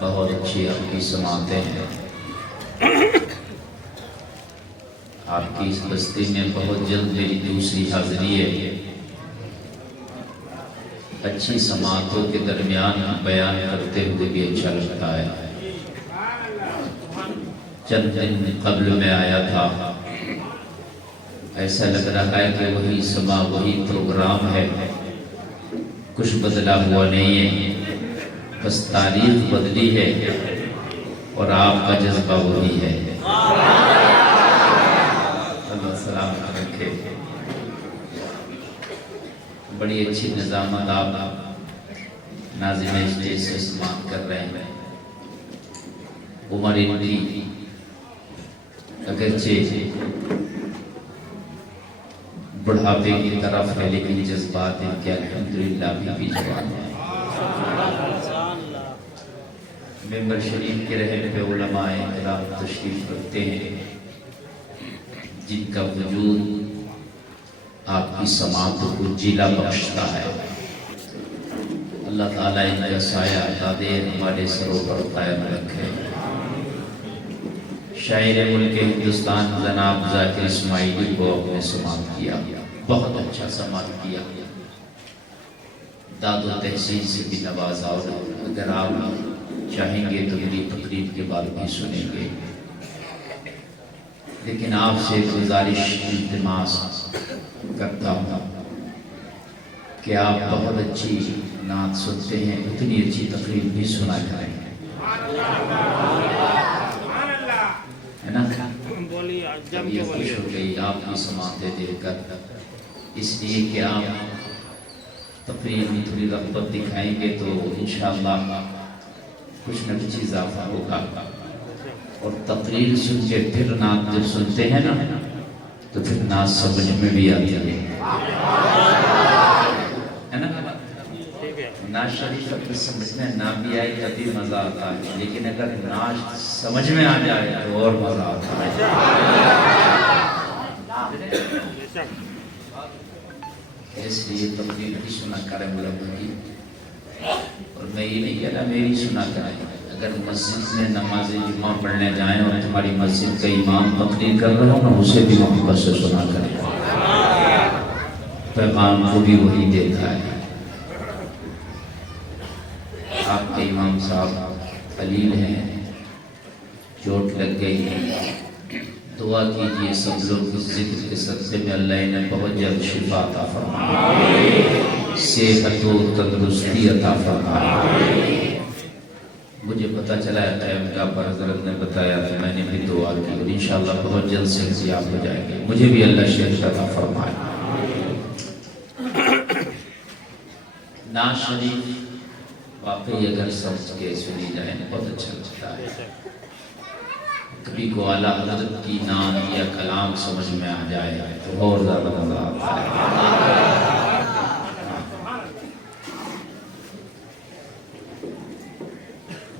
بہت اچھی آپ کی سماعتیں ہیں. آپ کی اس بستی میں بہت جلد میری دوسری حاضری ہے. اچھی سماعتوں کے درمیان بیان کرتے ہوئے بھی اچھا لگتا ہے. چند دن قبل میں آیا تھا، ایسا لگ رہا ہے کہ وہی سما وہی پروگرام ہے، کچھ بدلا ہوا نہیں ہے، بس تاریخ بدلی ہے اور آپ کا جذبہ وہی ہے. اللہ سلامت رکھے. بڑی اچھی نظامت آپ ناظم اسٹیج سے سماعت کر رہے ہیں. عمر ان کی اگرچہ بڑھاپے کی طرف ہے، لیکن جذبات ان کے الحمدللہ بھی جوان ہیں. ممبر شریف کے رہنے پہ علماء کرام تشریف رکھتے ہیں، جن کا وجود آپ کی سماعت کو جلا بخشتا ہے. اللہ تعالیٰ ان کا سایہ عطا دے، ہمارے سروں پر قائم رکھے. شاعر ملک ہندوستان جناب ذاکر اسماعیلی کو اپنے سماعت کیا، بہت اچھا سماعت کیا، داد و تحسین سے بھی نوازا. اور اگر آپ چاہیں گے تو میری تقریر کے بعد بھی سنیں گے، لیکن آپ سے گزارش التماس کرتا ہوں کہ آپ بہت اچھی نعت سنتے ہیں، اتنی اچھی تقریر بھی سنا کریں، ہے نا؟ طبیعت خوش ہو گئی آپ کی سماعتیں دیکھ کر، اس لیے کہ آپ تقریر میں تھوڑی رغبت دکھائیں گے تو انشاءاللہ کچھ نہ کچھ اضافہ ہوگا. اور تقریر سن کے پھر نعت جب سنتے ہیں نا تو پھر نعت سمجھ میں بھی آتی ہے نا؟ نعت شریف اگر سمجھ میں نہ بھی آئے تبھی مزہ آتا ہے، لیکن اگر نعت سمجھ میں آ جائے تو اور مزہ آتا ہے. اس لیے تقریر بھی سنا کریں علماء کی. اور میں یہ نہیں کہتا میری سنا کریں، اگر مسجد میں نماز جمعہ پڑھنے جائیں اور تمہاری مسجد کا امام تقریر کر رہا ہو نا، اسے بھی محبت سے سنا کریں، پیغام کو بھی وہی دیتا ہے. آپ کے امام صاحب علیل ہیں، چوٹ لگ گئی ہے، دعا کیجئے سب لوگ اس ذکر کے صدقے میں اللہ انہیں بہت جلد شفا عطا فرمائے، صحت و تندرستی عطا فرمائے. مجھے پتہ چلا ہے قیام کا پر حضرت نے بتایا تو میں نے بھی دعا کی اور انشاءاللہ بہت جلد سے صحت ہو جائے گی. مجھے بھی اللہ شفا عطا فرمائے. نعت شریف واقعی اگر سمجھ کے سنی جائے بہت اچھا لگتا ہے. کبھی کو اعلیٰ حضرت کی نعت یا کلام سمجھ میں آ جائے تو اور زیادہ مزہ آتا ہے.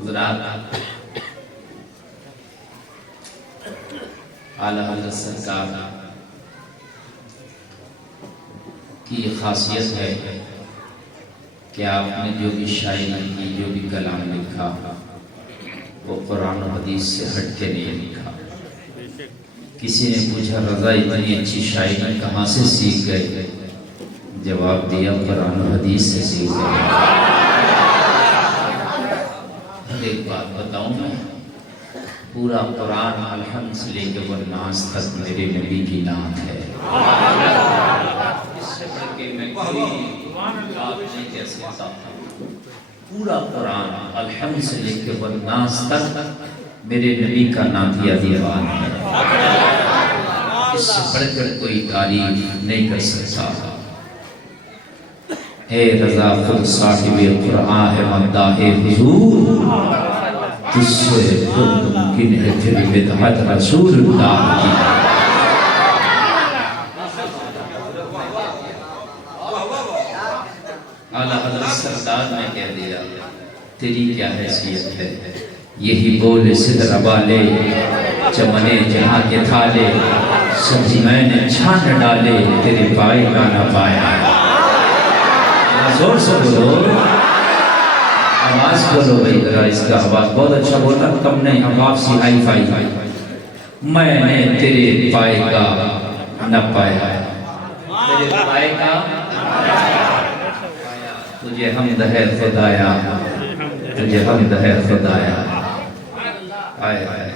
حضرات، اعلیٰ حضرت سرکار کی خاصیت ہے کہ آپ نے جو بھی شاعری کی، جو بھی کلام لکھا، وہ قرآن و حدیث سے ہٹ کے نہیں لکھا. کسی نے پوچھا رضا اتنی اچھی شاعری کہاں سے سیکھ گئے؟ جواب دیا قرآن و حدیث سے سیکھ گئے. ایک بات بتاؤں میں، پورا قرآن الحمد سے لے کے والناس تک میرے نبی کی نعت ہے. اس سے بڑھ کے میں کوئی بات نہیں کہہ سکتا. پورا قرآن الحمد سے لے کے والناس تک میرے نبی کا نعتیہ دیوان ہے. اس سے بڑھ کر کوئی تعریف نہیں کر سکتا. اے رضا خود صاحب قرآن ہے مداح حضور، تجھ سے خود ممکن ہے تیری بدعت رسول اللہ کی. اعلیٰ حضرت سردار نے کہہ دیا تیری کیا حیثیت ہے، یہی بولے صدر والے چمنے جہاں کے تھالے، سبھی میں نے چھان ڈالے تیرے پائے کا نہ پایا. زور سے بولو. آواز بولو بھائی ذرا، اس کا آواز بہت اچھا بولتا، کم نہیں، اب سی ہائی فائی۔ میں نے تیرے پائے کا نہ پایا، تیرے پائے کا تجھے حمد ہے خدایا، تجھے حمد ہے خدایا۔ آئے آئے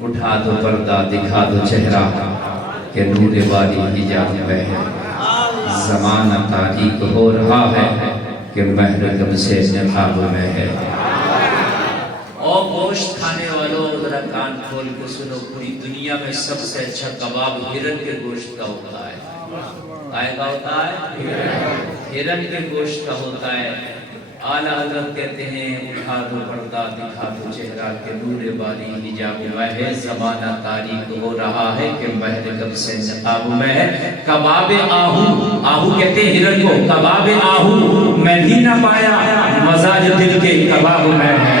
اٹھا دو پردہ، دکھا دو چہرہ، کہ نور باری حجاب میں ہے۔ زمانہ تاریک ہو رہا ہے کہ محرم سے نقاب میں ہے۔ اور گوشت کھانے والوں ذرا کان کھول کے سنو، پوری دنیا میں سب سے اچھا کباب ہرن کے گوشت کا ہوتا ہے۔ کائے کا ہوتا ہے؟ ہرن کے گوشت کا ہوتا ہے۔ اعلیٰ حضرت کہتے ہیں اٹھا دو پردہ، دکھا دو چہرہ، کہ نور باری حجاب میں ہے۔ زمانہ تاریک ہو رہا ہے کہ محرم سے نقاب میں ہے۔ کباب آہو، آہو کہتے ہیں ہرن کو، کباب آہو میں بھی نہ پایا، مزاج دل کے کباب میں ہے۔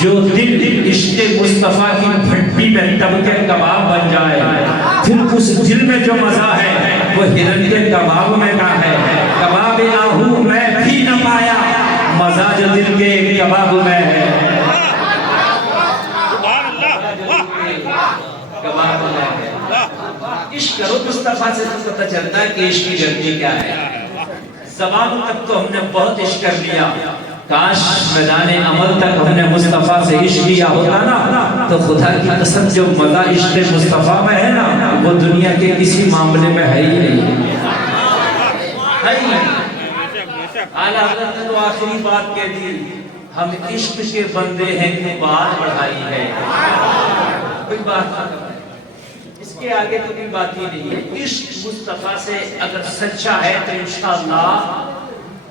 جو دل عشق مصطفیٰ کی بھٹی میں تب کے کباب بن جائے، پھر اس دل میں جو مزہ ہے وہ ہرن کے کباب میں کا ہے۔ کباب آہو میں بھی نہ پایا، مزاج دل کے کباب میں ہے۔ کباب میں ہے۔ عشق کرو مصطفیٰ سے تو پتہ چلتا ہے کہ عشق کی گرمی کیا ہے۔ زبان تک تو ہم نے بہت عشق کر لیا، کاش میدان عمل تک ہم نے مصطفیٰ سے عشق کیا ہوتا نا، تو خدا کی قسم جو مزہ عشق مصطفیٰ میں ہے نا، وہ دنیا کے کسی معاملے میں ہے ہی نہیں۔ اعلیٰ حضرت نے تو آخری بات کہہ دی، ہم عشق کے بندے ہیں کہ بات بڑھائی ہے۔ کوئی بات نہیں، اس کے آگے تو کوئی بات ہی نہیں ہے۔ عشق مصطفیٰ سے اگر سچا ہے تو انشاءاللہ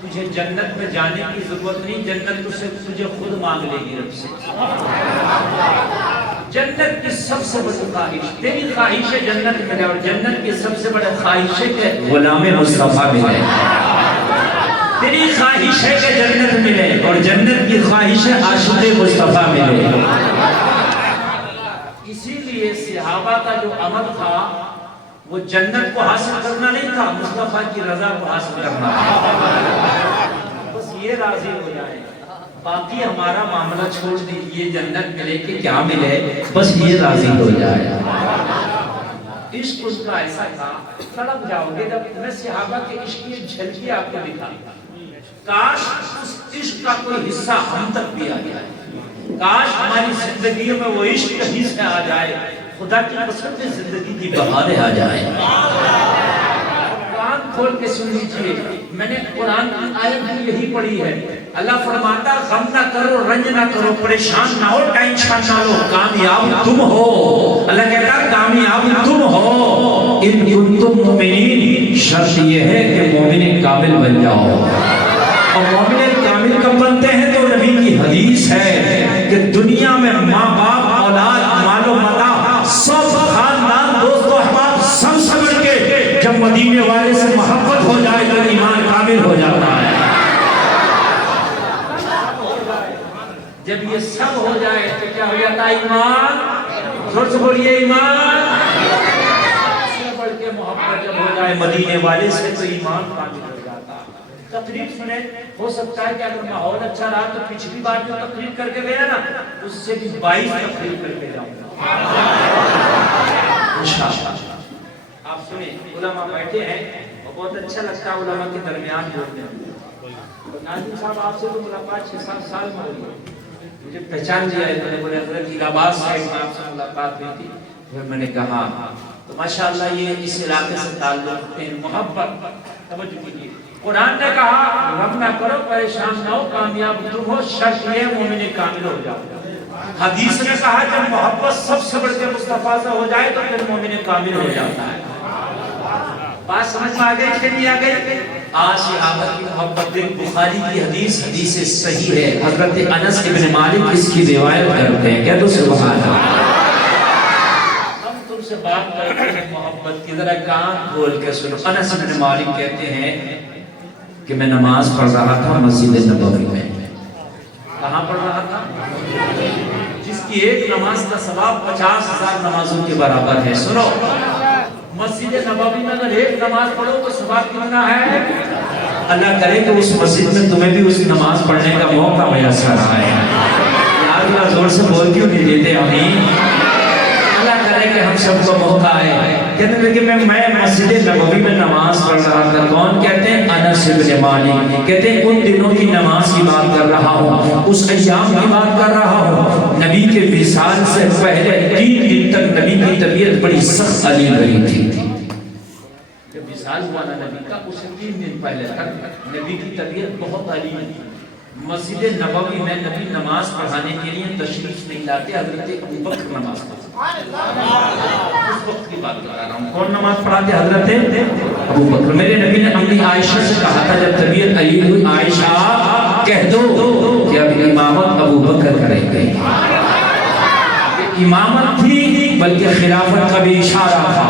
تجھے جنت میں جانے کی ضرورت نہیں، جنت تجھے خود مانگ لے گی رب سے۔ جنت کی سب سے بڑی خواہش، تیری خواہش ہے جنت ملے، اور جنت کی سب سے بڑی خواہش ہے کہ غلام مصطفیٰ ملے۔ تیری خواہش ہے کہ جنت ملے، اور جنت کی خواہش ہے عاشق مصطفیٰ ملے۔ اسی لیے صحابہ کا جو عمل تھا وہ جنت کو حاصل کرنا نہیں تھا، مصطفیٰ کی رضا کو حاصل کرنا تھا۔ بس یہ راضی ہو جائے، باقی ہمارا معاملہ چھوڑ دیجئے، جنت ملے کہ کیا ملے، بس یہ راضی ہو جائے۔ عشق اس کا ایسا تھا، تڑپ جاؤ گے جب میں صحابہ کے عشق کی جھلکی آپ کو دکھا۔ کاش اس عشق کا کوئی حصہ ہم تک بھی آ جائے، کاش ہماری زندگیوں میں وہ عشق کہیں سے آ جائے، خدا کی قسم سے زندگی کی بہاریں آ جائیں۔ قرآن کھول کے سن لیجئے، میں نے قرآن کی آیت بھی یہی پڑھی ہے۔ اللہ فرماتا غم نہ کرو، رنج نہ کرو، پریشان نہ ہو، ٹینشن نہ لو، کامیاب تم ہو۔ اللہ کہتا کامیاب تم ہو، ان کنتم مومنین، شرط یہ ہے کہ مومن کامل بن جاؤ۔ اور مومن کامل کب بنتے ہیں؟ تو نبی کی حدیث ہے کہ دنیا میں ماں باپ، اولاد، مال و متاع، سب خاندان، دوست و احباب، سب سمجھ کے جب مدینے والے سے محبت ہو جائے تو ایمان کامل ہو جاتا ہے۔ جب یہ سب ہو جائے تو کیا ہو جاتا ہے؟ ایمان۔ زور سے بولیے ایمان۔ سب سے بڑھ کے محبت جب ہو جائے مدینے والے سے تو ایمان کامل ہو جاتا ہے۔ تقریر سنیں، ہو سکتا ہے کہ اگر ماحول اچھا رہا تو پچھلی بار جو تقریر کر کے گیا نا اس سے بھی 22 تقریر کر کے جاؤں گا انشاءاللہ۔ آپ سنیں، علماء بیٹھے ہیں اور بہت اچھا لگتا ہے علماء کے درمیان بولتے ہیں۔ ناظم صاحب آپ سے تو ملاقات 6-7 سال میں ہوئی، مجھے پہچان لیا ہے، میں نے بولے حضرت الہ آباد سائیڈ میں آپ سے ملاقات ہوئی تھی، پھر میں نے کہا تو ماشاءاللہ یہ اس علاقے سے تعلق رکھتے ہیں، محبت۔ توجہ کیجیے، قرآن نے کہا غم نہ کرو، پریشان نہ ہو، کامیاب تم ہو، شرط یہ مومن کامل ہو جاؤ۔ حدیث نے کہا جب محبت سب سے بڑھ کے مصطفیٰ سے ہو جائے تو پھر مومن کامل ہو جاتا ہے۔ بات سمجھ میں آ گئی کہ نہیں آ گئی؟ آج صحابہ کی محبت دیکھ، بخاری کی حدیث صحیح ہے، حضرت انس بن مالک اس کی روایت کرتے ہیں، کہہ دو سبحان اللہ۔ ہم تم سے بات کرتے ہیں محبت کی، ذرا کان کھول کے سنو۔ انس بن مالک کہتے ہیں کہ میں نماز پڑھ رہا تھا مسجد نبوی میں۔ کہاں پڑھ رہا تھا؟ جس کی ایک نماز کا ثواب 50,000 نمازوں کے برابر ہے۔ سنو، مسجد نبوی میں اگر ایک نماز پڑھو تو ثواب کتنا ہے؟ اللہ کرے کہ اس مسجد میں تمہیں بھی اس نماز پڑھنے کا موقع میسر آئے. یار اللہ زور سے بول کیوں نہیں دیتے آمین؟ اللہ کرے کہ ہم سب کو موقع آئے. کہتے ہیں کہ میں مسجد نبوی میں نماز پڑھ رہا تھا. کون کہتے ہیں؟ انس بن مالک. کہتے ہیں ان دنوں کی نماز کی بات کر رہا ہوں, اس ایام کی بات کر رہا ہوں. نبی کے وصال سے پہلے 3 دن تک نبی کی طبیعت بڑی سخت علیل رہی تھی. جب وصال ہوا نا نبی کا, اسے 3 دن پہلے تک نبی کی طبیعت بہت علیل تھی. مسجد نبوی میں نبی نماز پڑھانے کے لیے تشریف نہیں لاتے. حضرت ابوبکر نماز پڑھاتے. اس وقت کی بات کر رہا ہوں. کون نماز پڑھاتے؟ حضرت ابوبکر. میرے نبی نے امی عائشہ سے کہا تھا جب طبیعت علیل ہوئی, عائشہ کہہ دو کہ اب امامت ابوبکر کریں گے. امامت تھی بلکہ خلافت کا بھی اشارہ تھا.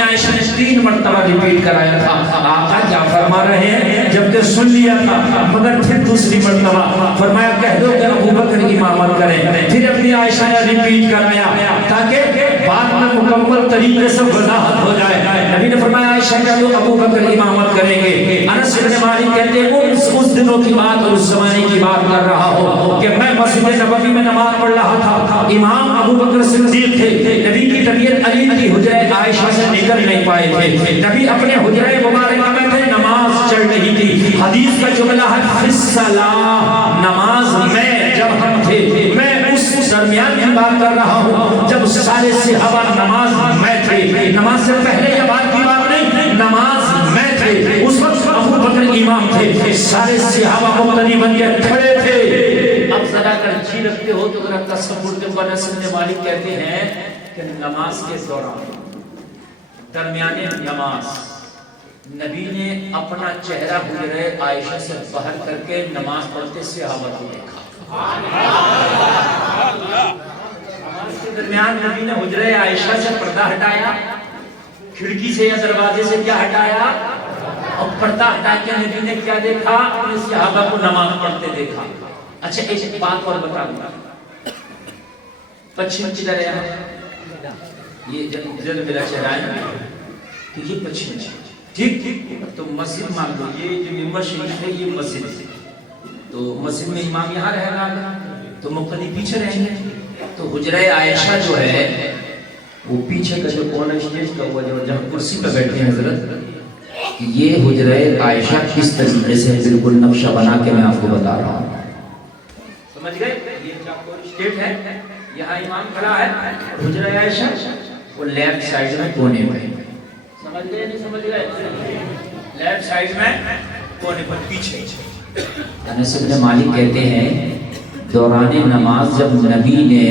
عائشہ نے 3 مرتبہ ریپیٹ کرایا تھا. آقا کیا فرما رہے ہیں؟ جبکہ سن لیا تھا, مگر پھر دوسری مرتبہ فرمایا کہہ دو کہ ابوبکر امامت کریں. پھر اپنی عائشہ نے ریپیٹ کرایا تاکہ بعد میں مکمل طریقے سے وضاحت ہو جائے. نبی نے فرمایا عائشہ کہہ دو ابوبکر امامت کریں گے. انس بن مالک کہتے ہیں اس دنوں کی بات اور اس زمانے کی بات کر رہا ہوں کہ میں مسجد نبوی میں نماز پڑھ رہا تھا. امام ابوبکر صدیق تھے. نبی کی طبیعت علیل تھی. حجرہ عائشہ سے نکل نہیں پائے تھے. نبی اپنے حجرہ مبارکہ میں تھے, نماز چل رہی تھی. حدیث کا جملہ ہے فی الصلاۃ, نماز میں جب ہم تھے. میں اس درمیان کی بات کر رہا ہوں جب سارے صحابہ نماز میں تھے. نماز سے پہلے یہ بات کی بات نہیں, نماز میں تھے. اس وقت ابوبکر امام تھے. سارے صحابہ مقتدی بن کے کھڑے تھے. اب ذرا اگر جی رکھتے ہو تو ذرا تصور کے انس بن مالک کہتے ہیں کہ نماز کے دوران درمیانے نماز نبی نے اپنا چہرہ حجرہ عائشہ سے باہر کر کے نماز پڑھتے صحابہ کو دیکھا. نماز کے درمیان نبی نے حجرہ عائشہ سے پردہ ہٹایا, کھڑکی سے یا دروازے سے کیا ہٹایا, اور پردہ ہٹا کے نبی نے کیا دیکھا؟ اپنے صحابہ کو نماز پڑھتے دیکھا. اچھا ایک بات اور بتا دوں, پچھم کدھر ہے؟ یہ جب میرا چہرہ ہے نا تو یہ پچھم ہے. ٹھیک تو مسجد مان لو یہ جو ممبر شریف ہے یہ مسجد ہے, تو مسجد میں امام یہاں رہے گا تو مقتدی پیچھے رہیں گے. تو حجرہ عائشہ جو ہے وہ پیچھے کا جو کون اسٹیج کا ہوا جو جہاں کرسی پہ بیٹھے ہیں حضرت, یہ حجرہ عائشہ کس طریقے سے بالکل نقشہ بنا کے میں آپ کو بتا رہا ہوں. سمجھ گئے؟ یہ چاکور اسٹیج ہے, یہاں امام کھڑا ہے, حجرہ عائشہ وہ لیفٹ سائیڈ میں کونے پہ. سمجھ گئے نہیں سمجھ گئے؟ لیفٹ سائیڈ میں کونے پر پیچھے. انس بن مالک کہتے ہیں دوران نماز جب نبی نے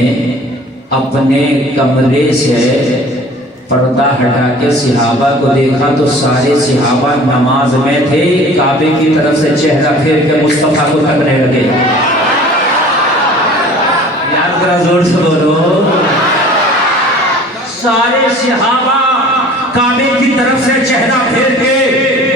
اپنے کمرے سے پردہ ہٹا کے صحابہ کو دیکھا تو سارے صحابہ نماز میں تھے, کعبے کی طرف سے چہرہ پھیر کے مصطفیٰ کو تکنے لگے. یاد ذرا زور سے بولو. سارے صحابہ کعبے کی طرف سے چہرہ پھیر کے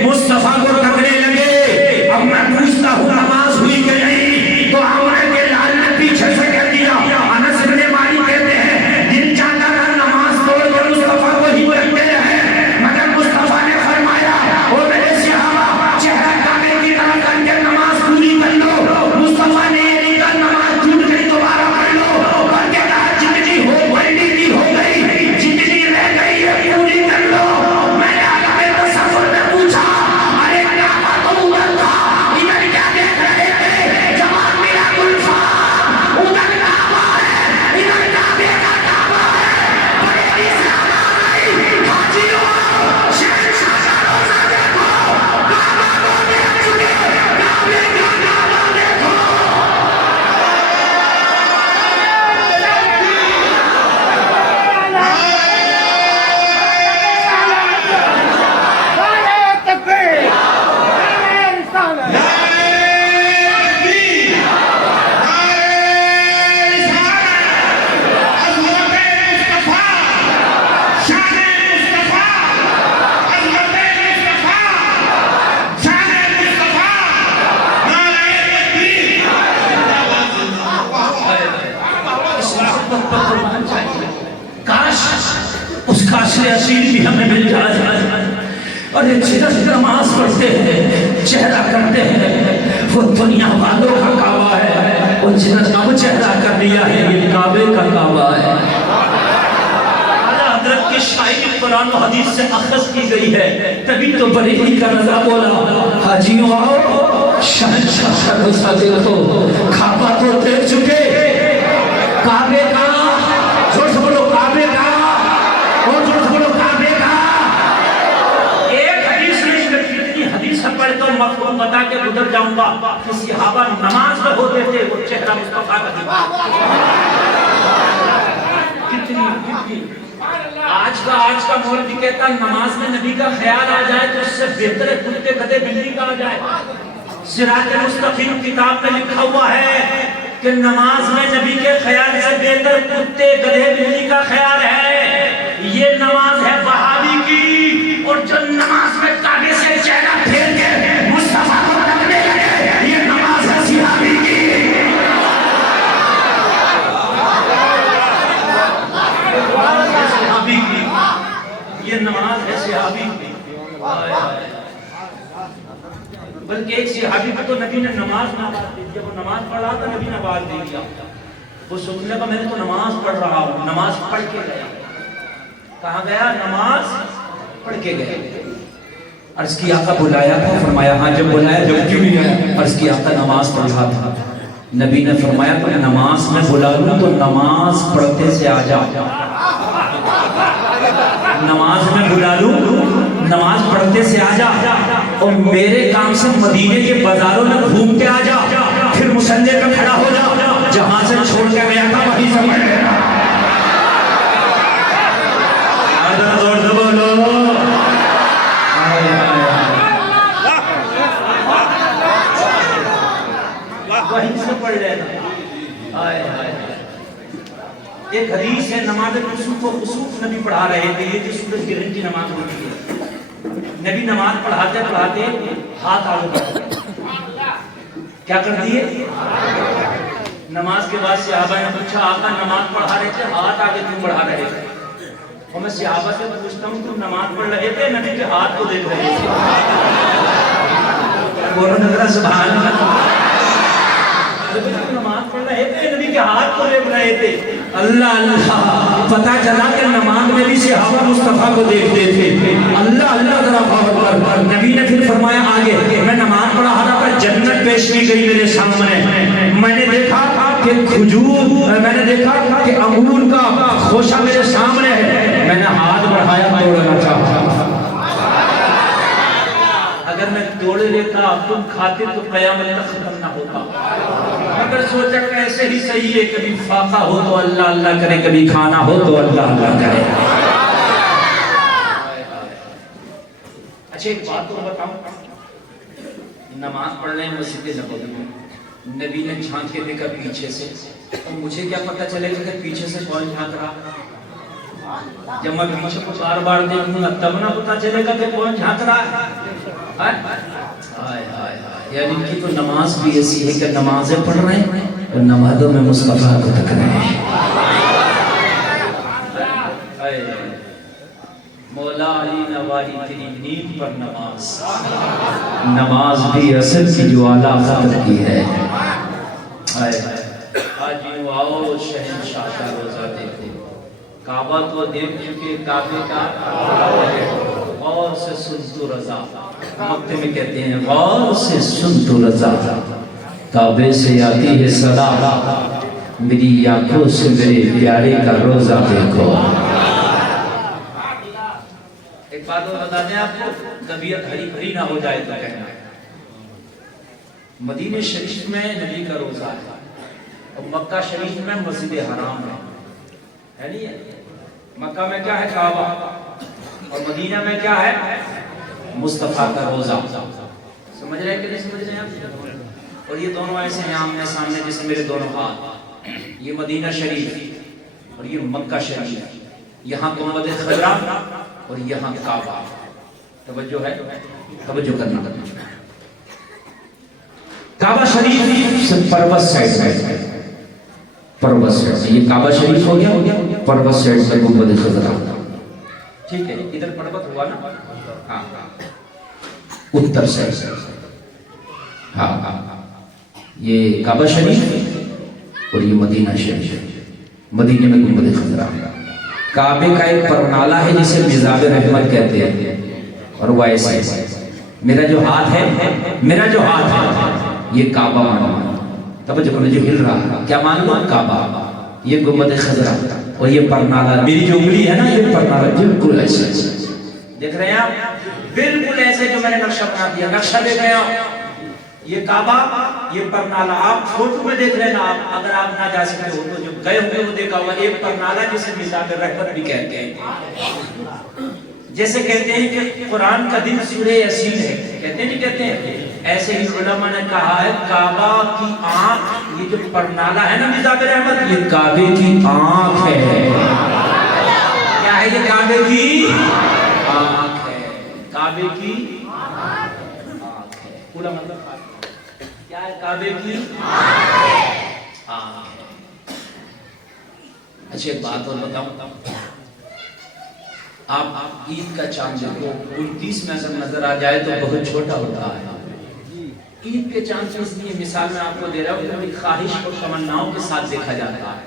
مصطفیٰ کو تکنے لگے. اب میں پوچھتا ہوں نماز ہوئی کہ نہیں؟ تو عمر کے لال نے پیچھے سے کہہ دیا. انس بن مالک کہتے ہیں دل چاہتا تھا نماز توڑ کے مصطفیٰ کو ہی تکتے ہیں, مگر مصطفیٰ نے فرمایا او میرے صحابہ چہرہ کعبے کی طرف کر کے نماز پوری کر لو. مصطفیٰ نے یہ نہیں کہا نماز ٹوٹ گئی دوبارہ پڑھ لو, بلکہ کہا جتنی ہو گئی ہو گئی, جتنی رہ گئی ہے ارے جدھر نماز پڑھتے ہیں چہرہ کرتے ہیں وہ دنیا والوں کا کعبہ ہے، اور جدھر اب چہرہ کر لیا ہے یہ کعبے کا کعبہ ہے۔ حضرت کی شاعری قرآن و حدیث سے اخذ کی گئی ہے، تبھی تو بریلی کا رضا بولا حاجیوں آؤ شہنشاہ سروسا دیکھو کعبہ تو دیکھ چکے، کعبے کا زور سے بولو کعبے کا، اور زور سے بولو کعبے کا۔ ایک حدیث نہیں کتنی حدیث پڑھ تو مفہوم بتا کے گزر جاؤں گا کہ صحابہ نماز میں ہوتے تھے وہ چہرہ مصطفیٰ کا دیکھا۔ کتنی آج کا مولوی کہتا نماز میں نبی کا خیال آ جائے تو اس سے بہتر ہے کتے گدھے بلی کا آ جائے۔ صراط مستقیم کتاب میں لکھا ہوا ہے کہ نماز میں نبی کے خیال سے بہتر کتے گدھے بلی کا خیال ہے۔ یہ نماز ہے وہابی کی، اور جو نماز میں کعبے سے چہرہ پھیر کے مصطفیٰ کو رکھنے لگے یہ نماز ہے صحابی کی۔ یہ نماز ہے صحابی کی۔ بلکہ ایک صحابی کو تو نبی نے نماز نواز دی، جب وہ نماز پڑھ رہا تھا نبی نے نواز دے دیا، وہ سننے لگا میں نے تو نماز پڑھ رہا ہوں، نماز پڑھ کے گیا۔ کہاں گیا؟ نماز پڑھ کے گئے۔ عرض کی آقا بلایا تھا؟ فرمایا ہاں۔ جب بلایا جب کیوں نہیں آیا؟ عرض کی آقا نماز پڑھ رہا تھا۔ نبی نے فرمایا تو نماز میں بلا لوں تو نماز پڑھتے سے آ جا، نماز میں بلا لوں نماز پڑھتے سے آ جا، اور میرے کام سے مدینے کے بازاروں میں گھوم کے آ جا، پھر مصلی پہ کھڑا ہو جا، جہاں سے چھوڑ کے گیا تھا وہیں سے پڑھ لینا۔ زور سے بولو وہیں سے پڑھ لینا۔ ایک حدیث ہے نماز کسوف و خسوف نبی پڑھا رہے تھے، یہ جو سورج گرہن کی نماز ہوتی ہے، نبی نماز پڑھاتے پڑھاتے ہاتھ آگے بڑھا کیا کر دیے؟ نماز کے بعد صحابہ نے پوچھا آقا نماز پڑھا رہے تھے ہاتھ آگے کیوں بڑھا رہے تھے؟ اور میں صحابہ سے پوچھتا ہوں تم نماز پڑھ رہے تھے نبی کے ہاتھ کو دیکھ رہے تھے؟ بولو ذرا سبحان اللہ۔ نماز پڑھ رہے تھے نبی کے ہاتھ کو دیکھ رہے تھے۔ اللہ اللہ، پتہ چلا کہ نماز میں بھی صحابہ مصطفیٰ کو دیکھتے تھے۔ اللہ اللہ ذرا غور کر۔ نبی نے پھر فرمایا آگے میں نماز پڑھا رہا تھا جنت پیش کی گئی میرے سامنے، میں نے دیکھا کہ کھجور، میں نے دیکھا کہ انگور کا خوشہ میرے سامنے ہے، میں نے ہاتھ بڑھایا توڑنا چاہا، اگر میں توڑ لیتا تم کھاتے تو قیامت تک ختم نہ ہوتا، مگر سوچا کیسے ہی صحیح ہے کبھی فاقہ ہو تو اللہ اللہ کرے، کبھی کھانا ہو تو اللہ اللہ کرے۔ اچھا ایک بات تو بتاؤں، نماز پڑھ رہے ہیں مسجد نبوی میں، نبی نے جھانک کے دیکھا پیچھے سے، اور مجھے کیا پتہ چلے گا کہ پیچھے سے کون جھانک رہا؟ جب میں پیچھے کو بار بار دیکھوں گا تب نہ پتہ چلے گا کہ کون جھانک رہا ہے۔ یعنی کہ تو نماز بھی ایسی ہے کہ نمازیں پڑھ رہے ہیں اور نمازوں میں مصطفیٰ کو تک رہے ہیں۔ مولا علی نوالی تیری نیند پر نماز، نماز بھی اصل کی جو اعلیٰ خطر کی ہے۔ آج یوں آؤ شہنشاہ کا روزہ دیکھو، کعبہ تو دیکھ چکے، کعبے کا غور سے سن تو رضا، مکتے میں کہتے ہیں غور سے سن تو رضا، کعبے سے آتی ہے صدا، میری آنکھوں سے میرے پیارے کا روزہ دیکھو۔ ایک بات اور بتا دیں آپ کو، طبیعت ہری بھری نہ ہو جائے تو کہنا ہے، مدینہ شریف میں نبی کا روزہ ہے اور مکہ شریف میں مسجد حرام ہے نہیں ہے؟ مکہ میں کیا ہے؟ کعبہ، اور مدینہ میں کیا ہے؟ مصطفیٰ کا روزہ۔ سمجھ رہے ہیں کہ نہیں سمجھ رہے ہیں آپ؟ اور یہ دونوں ایسے ہیں آمنے سامنے جیسے میرے دونوں ہاتھ، یہ مدینہ شریف اور یہ مکہ شریف، یہاں گنبد خضرا اور یہاں کعبہ۔ توجہ ہے؟ توجہ کرنا۔ کعبہ شریف سے پروت سائڈ ہے، پروت سائڈ سے یہ کعبہ شریف ہو گیا، پروت سائڈ سے گنبد خضرا، ٹھیک ہے؟ ادھر پروت ہوا نا، اتر سے ہاں یہ کعبہ شریف اور یہ مدینہ شریف، مدینے میں گنبد خضرا، کعبے کا ایک پرنالہ ہے جسے مزاب رحمت کہتے ہیں، اور وہ ایسے میرا جو ہاتھ ہے یہ کعبہ مان، توجہ کرو، جو ہل رہا کیا مان لو؟ کعبہ، یہ گنبد خضرا، اور یہ پرنالہ، میری جو انگلی ہے نا یہ پرنالہ بالکل ایسے دیکھ رہے ہیں آپ، بالکل ایسے جو میں نے نقشہ بنا دیا، نقشہ دیکھ رہے ہیں آپ، یہ کعبہ، یہ پرنالہ، آپ فوٹو میں دیکھ رہے ہیں آپ، اگر آپ نہ جا سکتے ہو تو جو گئے ہوئے وہ دیکھا ہوا ایک پرنالہ جسے مزاب رحمت بھی کہتے ہیں، جیسے کہتے ہیں کہ قرآن کا دل سورہ یاسین ہے، کہتے نہیں کہتے ہیں، ایسے ہی علماء نے کہا ہے کعبہ کی آنکھ، یہ جو پرنالہ ہے نا مزاب رحمت، یہ کعبے کی آنکھ ہے، کیا ہے یہ؟ کعبے کی آنکھ ہے، کعبے کی آنکھ ہے، پورا مطلب کیا ہے؟ کعبے کی آنکھ ہے۔ اچھا ایک بات اور بتاؤں، آپ عید کا چاند دیکھو، 29 میں اگر نظر آ جائے تو بہت چھوٹا ہوتا ہے، عید کے چاند سے اس لیے مثال میں آپ کو دے رہا ہوں کہ بڑی خواہش اور تمناؤں کے ساتھ دیکھا جاتا ہے،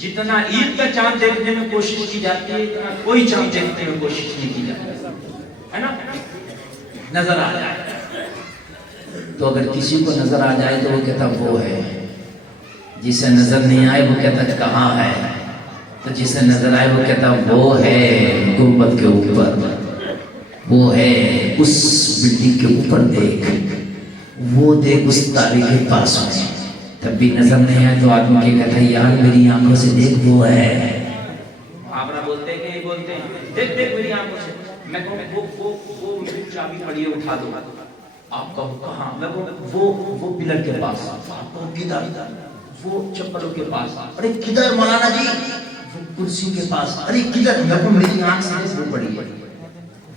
جتنا عید کا چاند دیکھنے میں کوشش کی جاتی ہے اتنا کوئی چاند دیکھنے میں کوشش نہیں کی جاتی ہے نا، نظر آ جائے تو اگر کسی کو نظر آ جائے تو وہ کہتا وہ ہے، جسے نظر نہیں آئے وہ کہتا کہاں ہے، تو جسے نظر آئے وہ کہتا وہ ہے گنبد کے اوپر، وہ ہے اس بلڈنگ کے اوپر، دیکھ وہ دیکھ اس تارے کے پاس میں، تب بھی نظر نہیں آئے تو آدمی کے کہتا ہے یار میری آنکھوں سے دیکھ وہ ہے، آپ نہ بولتے ہیں کہ یہ بولتے ہیں دیکھ دیکھ میری آنکھوں سے، میں کہوں وہ میری چابی پڑی ہے اٹھا دو، آپ کہو کہاں، میں کہوں وہ پلر کے پاس، آپ کہو کدھر، وہ چپلوں کے پاس، ارے کدھر مولانا جی، وہ کرسی کے پاس، ارے کدھر، میں کہوں میری آنکھ سے وہ پڑی ہے،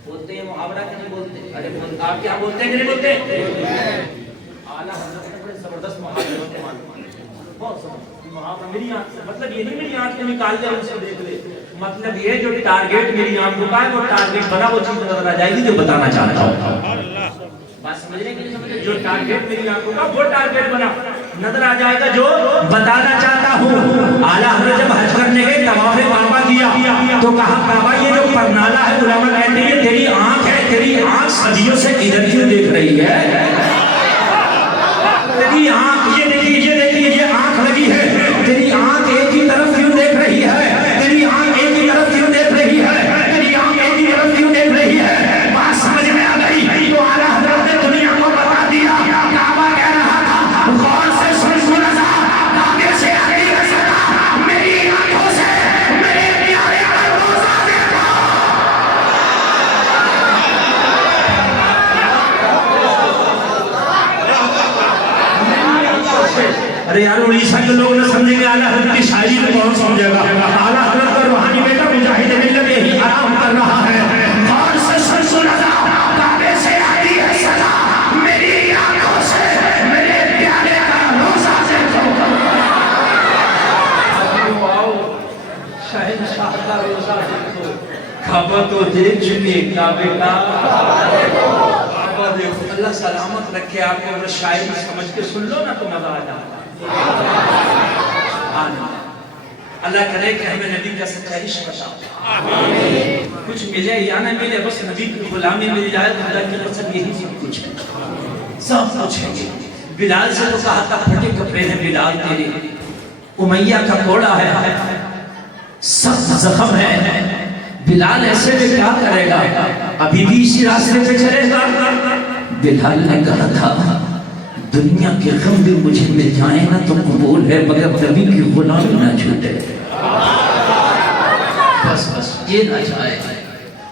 بولتے ہیں محاورہ کہ نہیں بولتے؟ ارے آپ کیا بولتے ہیں کہ نہیں بولتے؟ اعلیٰ حضرت نے بڑے زبردست محاورہ، میری آنکھ سے، مطلب یہ نہیں میری آنکھ سے نکال دے ان سے دیکھ لے، مطلب یہ جو ٹارگیٹ میری آنکھوں کا ہے وہ ٹارگیٹ بنا وہ چیز نظر آ جائے گی جو بتانا چاہتا ہوں، بات سمجھنے کے لیے جو ٹارگیٹ میری آنکھوں کا وہ ٹارگیٹ بنا نظر آ جائے گا جو بتانا چاہتا ہوں۔ اعلیٰ حضرت جب حج کرنے گئے طواف کعبہ کیا تو کہا کعبہ یہ جو پرنالہ ہے، علماء کہتے ہیں یہ تیری آنکھ ہے، تیری آنکھ صدیوں سے ادھر کیوں دیکھ رہی ہے؟ تیری آنکھ یہ دیکھیے یہ آنکھ لگی ہے، تیری آنکھ ایک ہی طرف کیوں دیکھ رہی ہے؟ تیری آنکھ ایک ہی طرف کیوں دیکھ رہی ہے؟ تیری آنکھ ایک ہی طرف کیوں دیکھ رہی ہے؟ بات سمجھ میں آ گئی تو اعلیٰ حضرت نے دنیا کو بتا دیا، کعبہ کہہ رہا تھا غور سے سن سنا تھا، کعبے سے آئی ہے صدا، میری آنکھوں سے میرے پیارے کا روزہ دیکھو۔ ارے یار اڑیسہ کے لوگ نہ سمجھیں گے اعلیٰ حضرت کی شاعری کو کون سمجھے گا؟ اعلیٰ حضرت کا روحانی بیٹا مجاہد ملت یہی آرام کر رہا ہے، غور سے سن سنا تھا، کعبے سے آئی ہے صدا، میری آنکھوں سے میرے پیارے کا روزہ دیکھو۔ شہنشاہ کا روزہ دیکھو، کعبہ تو دیکھ چکے، کعبے کا کعبہ دیکھو۔ اللہ سلامت رکھے آپ کو، اگر شاعری سمجھ کے سن لو نا تو مزہ آ جاتا۔ اللہ کرے کہ ہمیں نبی کا سچا عشق عطا ہو، کچھ ملے یا نہ ملے بس نبی کی غلامی مل جائے تو اللہ کی قسم یہی سب کچھ ہے، سب کچھ ہے۔ بلال سے تو کہا تھا پھٹے کپڑے ہیں بلال تیرے، امیہ کا کوڑا ہے، سخت زخم ہے، بلال ایسے میں کیا کرے گا، ابھی بھی اسی راستے پہ چلے گا؟ بلال نے کہا تھا دنیا کے غم بھی مجھے مل جائیں نا تو قبول ہے، مگر نبی کی غلامی نہ چھوٹے، بس یہ نہ جائے۔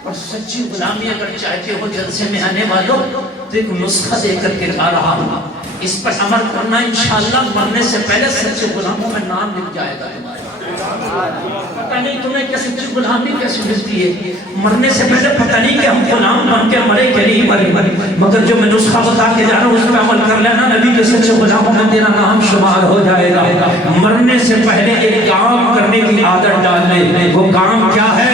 اور سچی غلامی اگر چاہتے ہو جلسے میں آنے والوں تو ایک نسخہ دے کر کے آ رہا ہوں، اس پر عمل کرنا انشاءاللہ، مرنے سے پہلے سچے غلاموں میں نام لکھ جائے گا تمہارا۔ پتہ نہیں تمہیں کیا سچی غلامی کیسے ملتی ہے، مرنے سے پہلے پتہ نہیں کہ ہم غلام بن کے مرے کہ نہیں مرے، مگر جو میں نسخہ بتا کے جا رہا ہوں اس پہ عمل کر لینا، نبی کے سچے غلاموں میں تیرا نام شمار ہو جائے گا۔ مرنے سے پہلے ایک کام کرنے کی عادت ڈال لے، وہ کام کیا ہے؟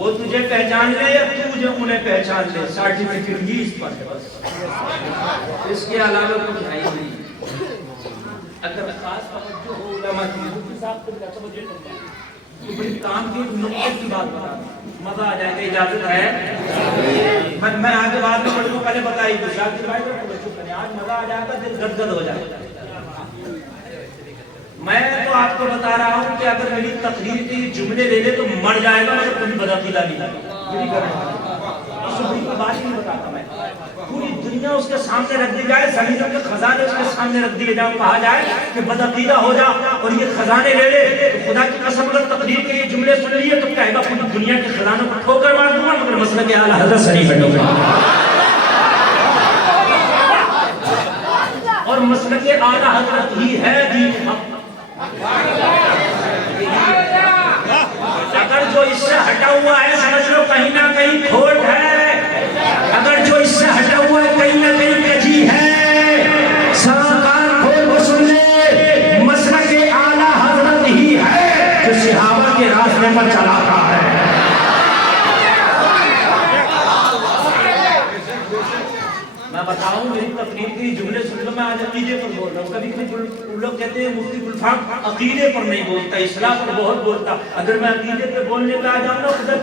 وہ تجھے پہچان لے یا تو مجھے انہیں پہچان لے، سرٹیفکیٹ ہی اس پر ہے بس، اس کے علاوہ کچھ ہے ہی نہیں۔ اگر خاص توجہ ہو علماء کی، مفتی صاحب کو توجہ کرنا تو بڑی کام کی نقطے کی بات بتا، مزہ آ جائے گا، اجازت ہے؟ میں آگے بعد میں بڑوں کو پہلے بتائی تھی، شاکر بھائی کو توجہ کریں، آج مزہ آ جائے گا، دل گدگد ہو جائے گا۔ میں تو آپ کو بتا رہا ہوں کہ اگر میری تقریر کے جملے لے لے تو مر جائے گا، مگر کبھی بدعقیدہ نہیں ہے، اس بڑی کی بات ہی نہیں بتاتا میں۔ پوری دنیا اس کے سامنے رکھ دی جائے، زمینوں کے خزانے اس کے سامنے رکھ دیے جاؤ، کہا جائے کہ بدعقیدہ ہو جا اور یہ خزانے لے لے، تو خدا کی قسم اگر تقریر کے یہ جملے سن لیے تو کہے گا پوری دنیا کے خزانوں کو ٹھوکر مار دوں گا، مگر مسلک اعلیٰ حضرت سے نہیں ہٹوں گا، اور مسلک اعلیٰ حضرت ہی ہے دین حق۔ اگر جو اس سے ہٹا ہوا ہے سمجھ لو کہیں نہ کہیں کھوٹ ہے، اگر جو اس سے ہٹا ہوا ہے کہیں نہ کہیں کجی ہے، سرکار کھول کو سن لے، مسلک اعلیٰ حضرت ہی ہے جو صحابہ کے راستے پر چلا تھا ہے۔ میں بتاؤں میری تقریر کے جملے سن لو، میں آج عقیدے پر بول رہا ہوں۔ کبھی کبھی لوگ کہتے ہیں مفتی گلفام عقیدے پر نہیں بولتا، اصلاح پر بہت بولتا۔ اگر میں عقیدے پہ بولنے پہ آ جاؤں نا خدا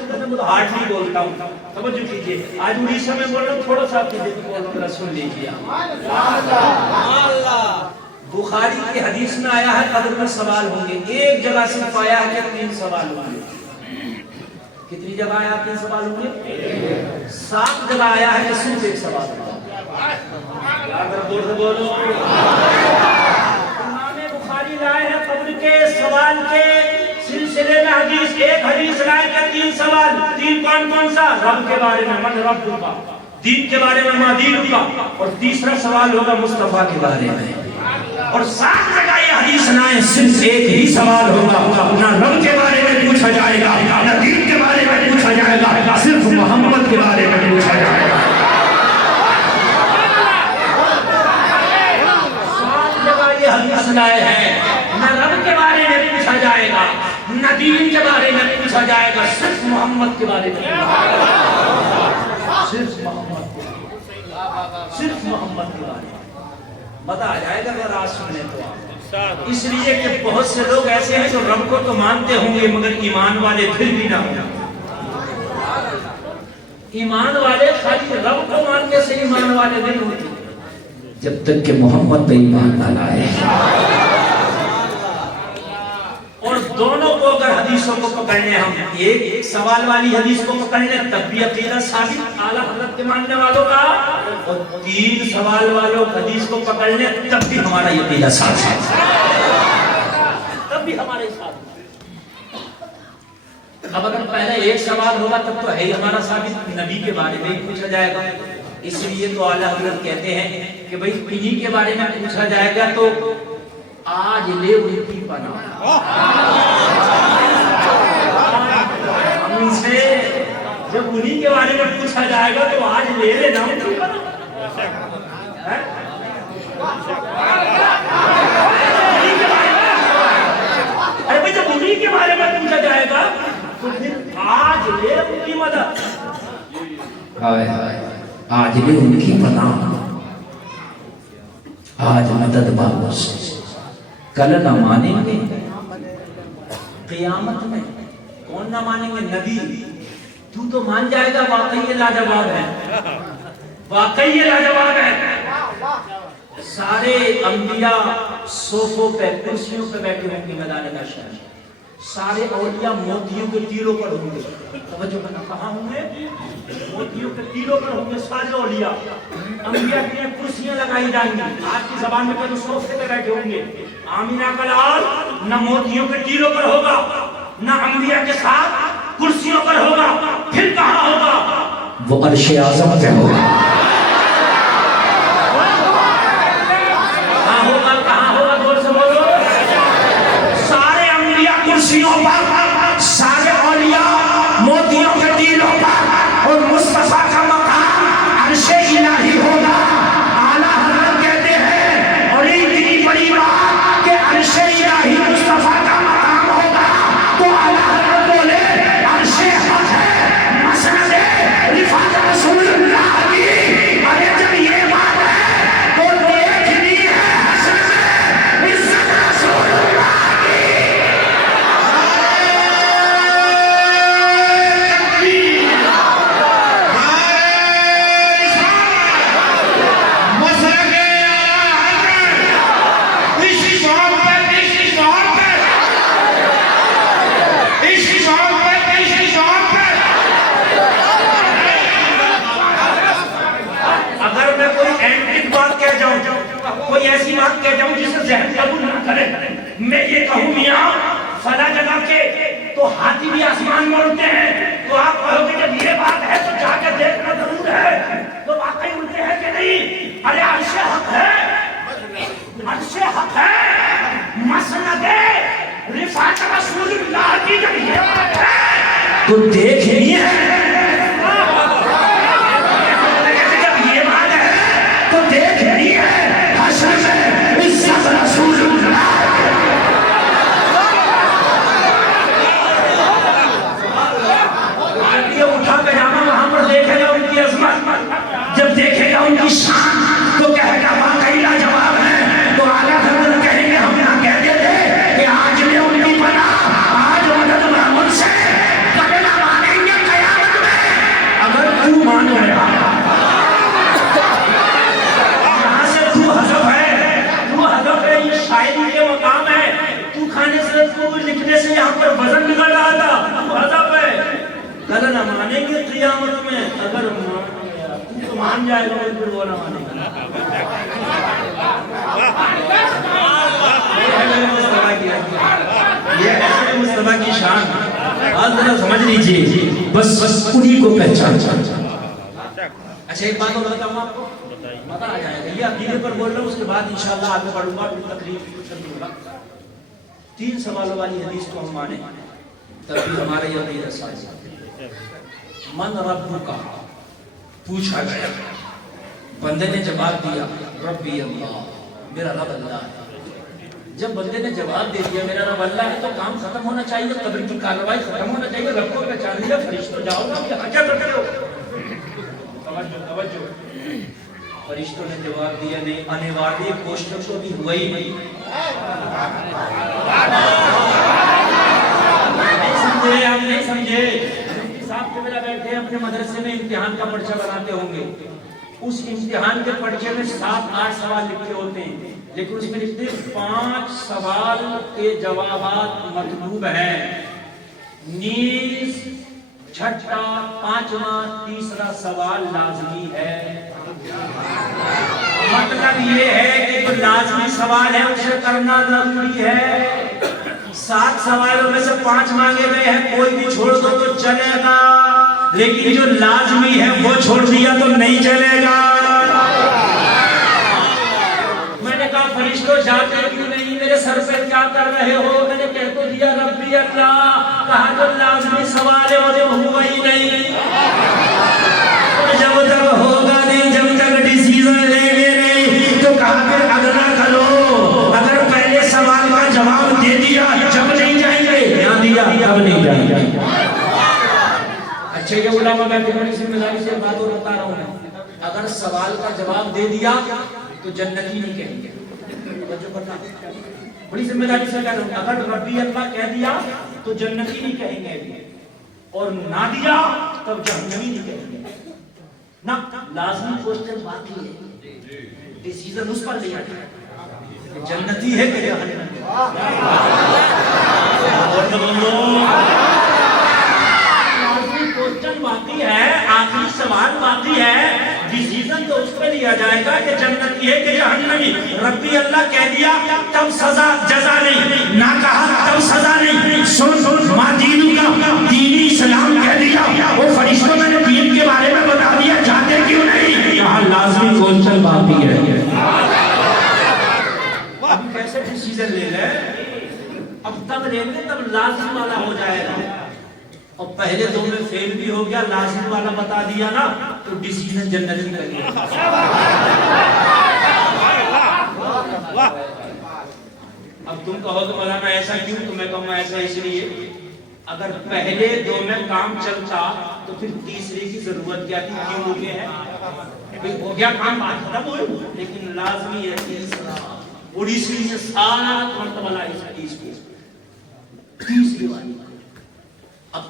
ہارڈ نہیں بولتا ہوں، توجہ کیجیے۔ آج اڑیسہ میں بول رہا ہوں، تھوڑا سا عقیدے پہ بول رہا ہوں، سن لیجیے۔ بخاری کی حدیث میں آیا ہے قبر میں سوال ہوں گے، ایک جگہ صرف آیا ہے کہ 3 سوال ہوں گے۔ کتنی جگہ آیا 3 سوال ہوں گے؟ 7 جگہ آیا ہے کہ صرف 1 سوال ہوگا۔ بولو امام بخاری لائے ہیں قبر کے سوال کے سلسلے میں حدیث، ایک حدیث لائے کہ 3 سوال۔ 3 کون کون سا؟ رب کے بارے میں، من رب کا، دین کے بارے میں، ما دین کا، اور تیسرا سوال ہوگا مصطفیٰ کے بارے میں۔ اور 7 جگہ یہ حدیث لائے صرف ایک ہی سوال ہوگا، نہ رب کے بارے میں پوچھا جائے گا، نہ دین کے بارے میں پوچھا جائے گا، صرف محمد کے بارے میں پوچھا جائے گا۔ حدیث لائے ہیں، نہ رب کے بارے میں پوچھا جائے گا، نہ دین کے بارے میں پوچھا جائے گا، صرف محمد کے بارے میں، صرف محمد کے بارے میں بتا جائے گا اگر آج سننے تو آپ۔ اس لیے کہ بہت سے لوگ ایسے ہیں جو رب کو تو مانتے ہوں گے مگر ایمان والے پھر بھی نہ ہوں۔ ایمان والے خالی رب کو ماننے سے ایمان والے نہیں ہوتے جب تک کہ محمد پہ ایمان نہ لائے۔ اور دونوں کو اگر حدیثوں کو پکڑنے، ہم ایک سوال والی حدیث کو پکڑنے تب بھی عقیدہ ثابت اعلیٰ حضرت کے ماننے والوں کا، اور 3 سوال والوں حدیث کو پکڑنے تب بھی ہمارا عقیدہ ثابت، تب بھی ہمارے ساتھ۔ اب اگر پہلے ایک سوال ہوگا تب تو ہے ہی ہمارا ثابت، نبی کے بارے میں ہی پوچھا جائے گا۔ اس لیے تو اعلیٰ حضرت کہتے ہیں کہ بھئی انہی کے بارے میں پوچھا جائے گا تو آج لے ان کی پناہ، ہم ان سے جب انہی کے بارے میں پوچھا جائے گا تو آج لے لینا ان کی پناہ۔ ارے بھئی جب انہی کے بارے میں پوچھا جائے گا تو پھر آج لے ان کی مدد، آج لے ان کی پناہ، آج مدد مانگو سے، کل نہ مانیں گے قیامت میں۔ کون نہ مانیں گے؟ نبی۔ تو مان جائے گا واقعی یہ لاجواب ہے، واقعی یہ لاجواب ہے۔ سارے انبیاء صوفوں پہ، کرسیوں پہ بیٹھے ہوں گے میدان محشر، سارے اولیاء موتیوں کے تیروں پر ہوں گے۔ توجہ کرنا، کہاں ہوں گے؟ موتیوں کے تیروں پر ہوں گے سارے اولیاء۔ انبیاء کی کرسیاں لگائی جائیں گی، آج کی زبان میں کہتے ہیں صوفے پہ بیٹھے ہوں گے۔ آمینہ کا لال نہ موتیوں کے تیروں پر ہوگا، نہ انبیاء کے ساتھ کرسیوں پر ہوگا، پھر کہاں ہوگا؟ وہ عرش اعظم پہ ہوگا۔ کہاں ہوگا؟ کہاں ہوگا؟ زور سے بولو۔ سارے انبیاء کرسیوں پر، سارے اولیاء موتیوں کے تیروں پر، اور مصطفیٰ کا مقام عرش الہی ہوگا۔ اعلیٰ حضرت کہتے ہیں اور اتنی بڑی بات کہ عرش الہی مصطفیٰ کا مقام ہوگا تو اعلیٰ حضرت بولے عرش حق ہے بات کہتا ہوں جسے ذہن قبول نہ کرے. میں یہ کہوں میاں فلاں جگہ کے تو ہاتھی بھی آسمان میں اڑتے ہیں, تو آپ کہو گے جب یہ بات ہے تو جا کے دیکھنا ضرور ہے, تو واقعی اڑتے ہیں کہ نہیں؟ ارے عرش حق ہے, عرش حق ہے, مسند رفعت رسول اللہ کی جب یہ بات ہے تو دیکھ لیے جب یہ بات ہے تو دیکھ لیے حشر میں عزت رسول اللہ. اٹھا کے جانا وہاں پر دیکھے گا ان کی عظمت, جب دیکھے گا ان کی شان تو کہے گا واقعی لاجواب ہے. تو اعلیٰ حضرت کہیں گے ہم نہ کہتے تھے کہ آج میں ان کی پناہ, آج مدد محمد سے کبھی نہ مانیں گے قیامت میں اگر تو مان لے گا. یہاں سے تو حذف ہے, تو حذف ہے, یہ شاعری کے مقام ہے. تو کھانے سے تو لکھنے سے یہاں پر وزن نکل رہا تھا, تو حذف ہے. کل نہ مانیں گے قیامت میں اگر تو مان جائے گا پھر وہ نہ مانیں گے. یہ ہے مصطفیٰ کی شان, آج ذرا سمجھ لیجئے, بس انہی کو پہچان. اچھا ایک بات اور بتاؤں آپ کو, مزہ آ جائے گا. یہ عقیدے پر بول رہا ہوں, اس کے بعد انشاءاللہ آگے بڑھوں گا, پھر تقریر شروع ہوگا. 3 سوالوں والی حدیث کو ہم مانیں تب بھی ہمارا یہ عقیدہ صحیح ہے. من ربک پوچھا گیا, بندے نے جواب دیا ربی اللہ, میرا رب اللہ ہے. جب بندے نے جواب دے دیا میرا رب اللہ ہے تو کام ختم ہونا چاہیے, قبر کی کارروائی ختم ہونا چاہیے. رب کو پہچان لیا, فرشتوں جاؤ نا, یہاں کیا کرتے ہو؟ توجہ. فرشتوں نے جواب دیا نہیں آنے والی کوشش تو بھی ہوا ہی نہیں. سمجھے آپ نہیں سمجھے؟ صاحب کے میرا بیٹھے اپنے مدرسے میں امتحان کا پرچہ بناتے ہوں گے. اس امتحان کے پرچے میں 7-8 سوال لکھے ہوتے ہیں, لیکن اس میں لکھتے 5 سوال کے جوابات مطلوب ہیں. نیز چھٹا, 5واں, تیسرا سوال لازمی ہے. مطلب یہ ہے کہ جو لازمی سوال ہے اسے کرنا ضروری ہے. 7 سوالوں میں سے 5 مانگے گئے ہیں, کوئی بھی چھوڑ دو تو چلے گا, لیکن جو لازمی ہے وہ چھوڑ دیا تو نہیں چلے گا. میں نے کہا فرشتوں جاتے کیوں نہیں, میرے سر پہ کیا کر رہے ہو؟ میں نے کہہ تو دیا ربی اللہ, کہا جو لازمی سوال ہے وہ جب ہوا ہی نہیں, جب تک ہوگا نہیں, جب تک ڈیسیزن لیں گے نہیں, تو کہا کہ اگلا کرو. اگر پہلے سوال کا جواب دے دیا جب نہیں جائیں گے, نہ دیا تب نہیں جائیں گے. اچھا یہ علماء بیٹھے بڑی ذمہ داری سے بات اور بتا رہا ہوں, اگر سوال کا جواب دے دیا تو جنتی نہیں کہیں گے. بڑی ذمہ داری سے کہہ رہا ہوں, اگر ربی اللہ کہہ دیا تو جنتی نہیں کہیں گے, اور نہ دیا تب جہنمی نہیں کہیں گے. نہ لازمی کوشچن باقی ہے, ڈیسیزن اس پر لیا جائے جنتی ہے کہ جہنمی. لازمی کوشچن باقی ہے, آخری سوال باقی ہے, ڈیسیزن تو اس پر لیا جائے گا کہ جنتی ہے کہ جہنمی. ربی اللہ کہہ دیا تب سزا جزا نہیں, نہ کہا تب سزا نہیں. سن ما دینوں کا, دینی اسلام کہہ دیا, وہ فرشتوں میں نے دین کے بارے میں بتا دیا, جاتے کیوں نہیں؟ یہاں لازمی کوشچن باقی ہے. اب کیسے ڈیسیزن لے لیں, اب تب لیں گے تب لازم والا ہو جائے گا. اور پہلے 2 میں فیل بھی ہو گیا, لازم والا بتا دیا نا, تو ڈیسیزن جنتی لگے. اب تم کہو تو مولانا ایسا کیوں, تو میں کہوں ایسا اس لیے اگر پہلے 2 میں کام چلتا تو پھر تیسرے کی ضرورت کیا تھی, کیوں رکے ہیں؟ ہو گیا کام, بات ختم ہوئی, لیکن لازمی ہے تیسرا. اور اس لیے 7 مرتبہ لائی حدیث کو, تیسری والی. اب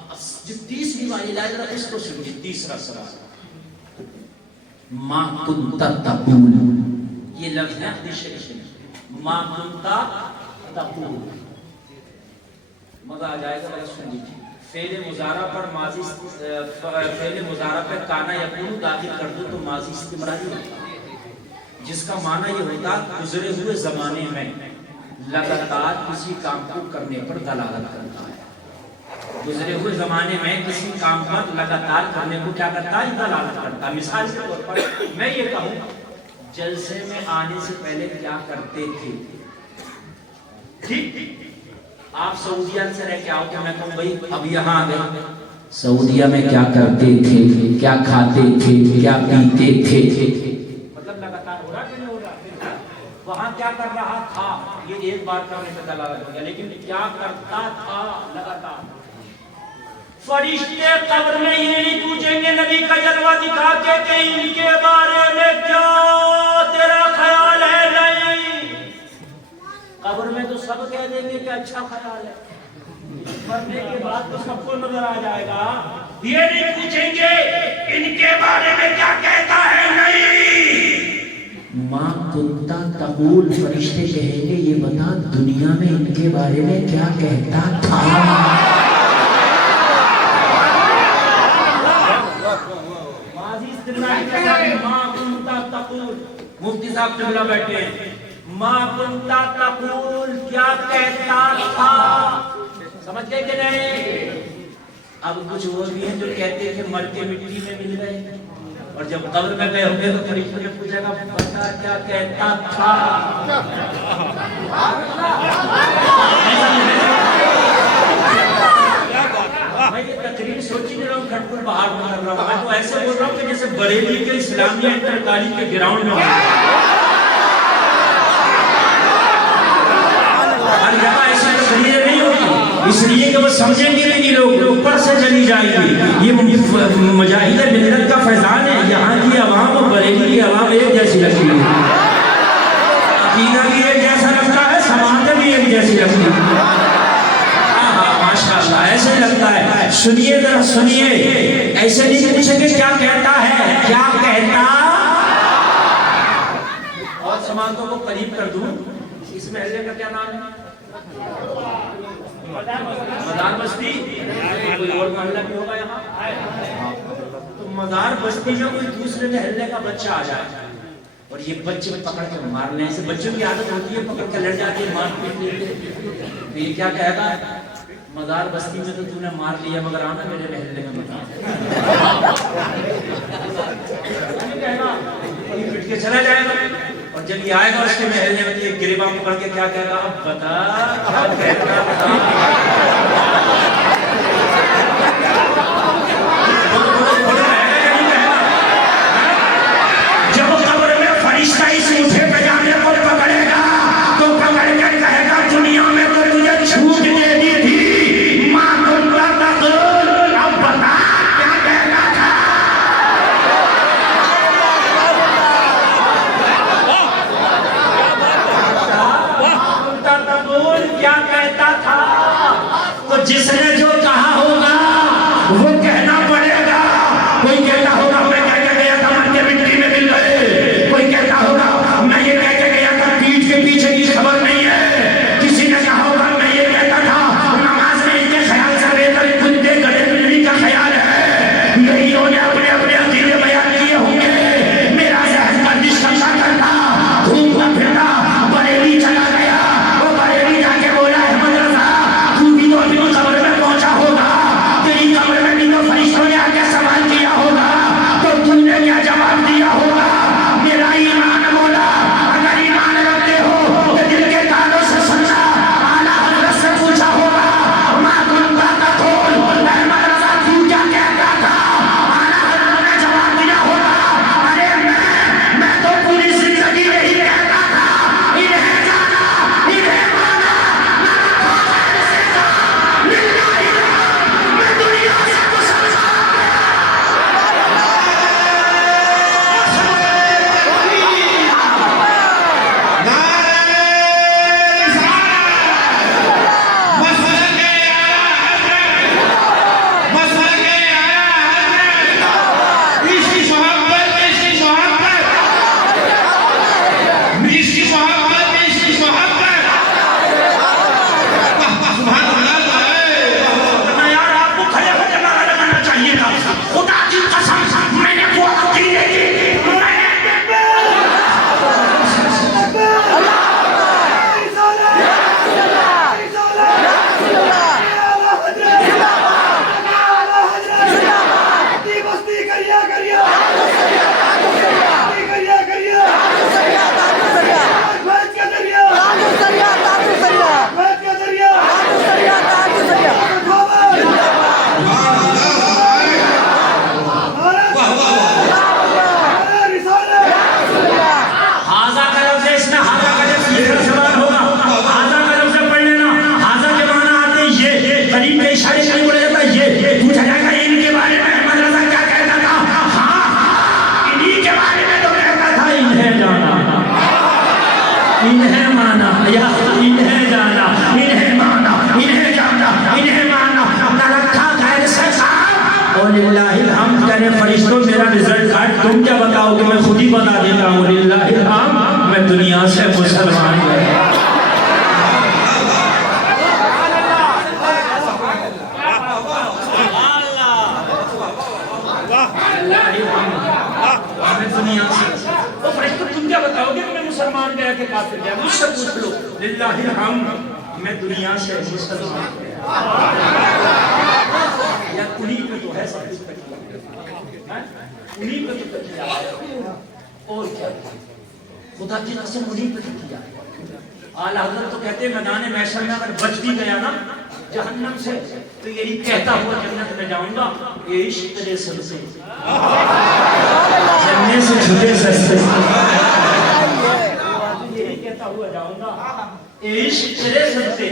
جو تیسری والی لائے ذرا اس کو سنیے. تیسرا سوال, ما کنت تقول, یہ لفظ ہے حدیث شریف میں, ما کنت تقول. مزہ آ جائے گا, سن لیجیے. فعل مضارع پر ماضی, فعل مضارع پر کانا یکون داخل کر دو تو ماضی استمراری ہوتا ہے. جس کا معنی یہ ہوتا گزرے ہوئے زمانے میں لگاتار کسی کام کو کرنے پر دلالت کرتا ہے. گزرے ہوئے زمانے میں کسی کام پر لگاتار کرنے کو کیا کرتا ہے؟ دلالت کرتا ہے. مثال کے طور پر میں یہ کہوں جلسے میں آنے سے پہلے کیا کرتے تھے. ٹھیک آپ سعودیہ سے رہ کے آؤ کہ میں کہوں بھائی اب یہاں آ گئے سعودیہ میں کیا کرتے تھے, کیا کھاتے تھے, کیا پیتے تھے. مطلب لگاتار ہو رہا کہ نہیں ہو رہا. وہاں کیا کر رہا تھا یہ ایک بار کرنے سے دلالت ہو گیا, لیکن کیا کرتا تھا لگاتار. فرشتے قبر میں یہ نہیں پوچھیں گے نبی کا جلوہ دکھا کے کہ ان کے بارے میں کیا تیرا خیال ہے. نہیں, قبر میں تو سب کہہ دیں گے کہ اچھا خیال ہے. مرنے کے بعد تو سب کو نظر آ جائے گا. یہ نہیں پوچھیں گے ان کے بارے میں کیا کہتا ہے. نہیں, ماں کنتا تقول فرشتے کہیں گے یہ بتا دنیا میں ان کے بارے میں کیا کہتا تھا. مفتی صاحب قبلہ بیٹھے ہیں. ماں کنتا تقول کیا کہتا تھا. سمجھ گئے کہ نہیں. اب کچھ وہ بھی ہیں جو کہتے ہیں کہ مر کے مٹی میں مل گئے اور جب قبر میں گئے ہوں گے تو فرشتوں نے پوچھا گا بتا کیا کہتا تھا. میں یہ تقریر سوچی نہیں رہا ہوں کھٹپور باہر کر رہا ہوں. میں تو ایسے بول رہا ہوں کہ جیسے بریلی کے اسلامیہ انٹر کالج کے گراؤنڈ میں ہر جگہ ایسی تقریریں نہیں ہوتی, اس لیے کہ وہ سمجھیں گے نہیں لوگ, اوپر سے چلی جائیں گی. یہ مجاہد ملت کا فیضان ہے. یہاں کی عوام اور بریلی کی عوام ایک جیسی لگتی ہے, عقیدہ بھی ایک جیسا لگتا ہے, سماعتیں بھی ایک جیسی لگتی ہے. ماشاءاللہ ایسے لگتا ہے. سنیے ذرا سنیے, ایسے نہیں پوچھیں گے کیا کہتا ہے, کیا کہتا. اور سماعتوں کو قریب کر دوں, اس محلے کا کیا نام ہے؟ مزار بستی. کوئی اور محلہ بھی ہوگا یہاں. تو مزار بستی میں کوئی دوسرے محلے کا بچہ آ جائے اور یہ بچے پکڑ کے مارنے, ایسے بچوں کی عادت ہوتی ہے پکڑ کے لڑ جاتی ہے, مار پیٹ لیتے. تو یہ کیا کہے گا مزار بستی میں تو تو نے مار لیا مگر آنا میرے محلے میں بتا. یہ پٹ کے چلا جائے گا اور جب یہ آئے گا اس کے محلے میں یہ گریباں پکڑ کے کیا کہے گا اب بتا کیا کہتا. جب قبر میں فرشتہ اس اٹھے پہ جانے کو پکڑے گا تو پکڑ کے کہے گا دنیا میں تو تجھے چھوٹ دے دی تھی. ماں کنتا تقول اب بتا کیا کہتا تھا. کیا کہتا تھا. خود ہی بتا دیتا ہوں للہ الحمد میں دنیا سے مسلمان گیا. تم کیا بتاؤ گے کہ میں مسلمان گیا کہ کافر گیا؟ مجھ سے پوچھ لو. للہ الحمد میں دنیا سے مسلمان گیا. یا انہیں پہ تو ہے سب کچھ تکیہ، انہیں پہ تو تکیہ ہے اور کیا؟ خدا کی قسم انہیں پہ تکیہ ہے. اعلیٰ حضرت تو کہتے ہیں میدان محشر میں اگر بچ بھی گیا نا جہنم سے تو یہی کہتا ہوا جنت میں جاؤں گا یہ عشق تیرے سلسے جننے سے چھٹے سستے یہی کہتا ہوا جاؤں گا یہ عشق تیرے سلسے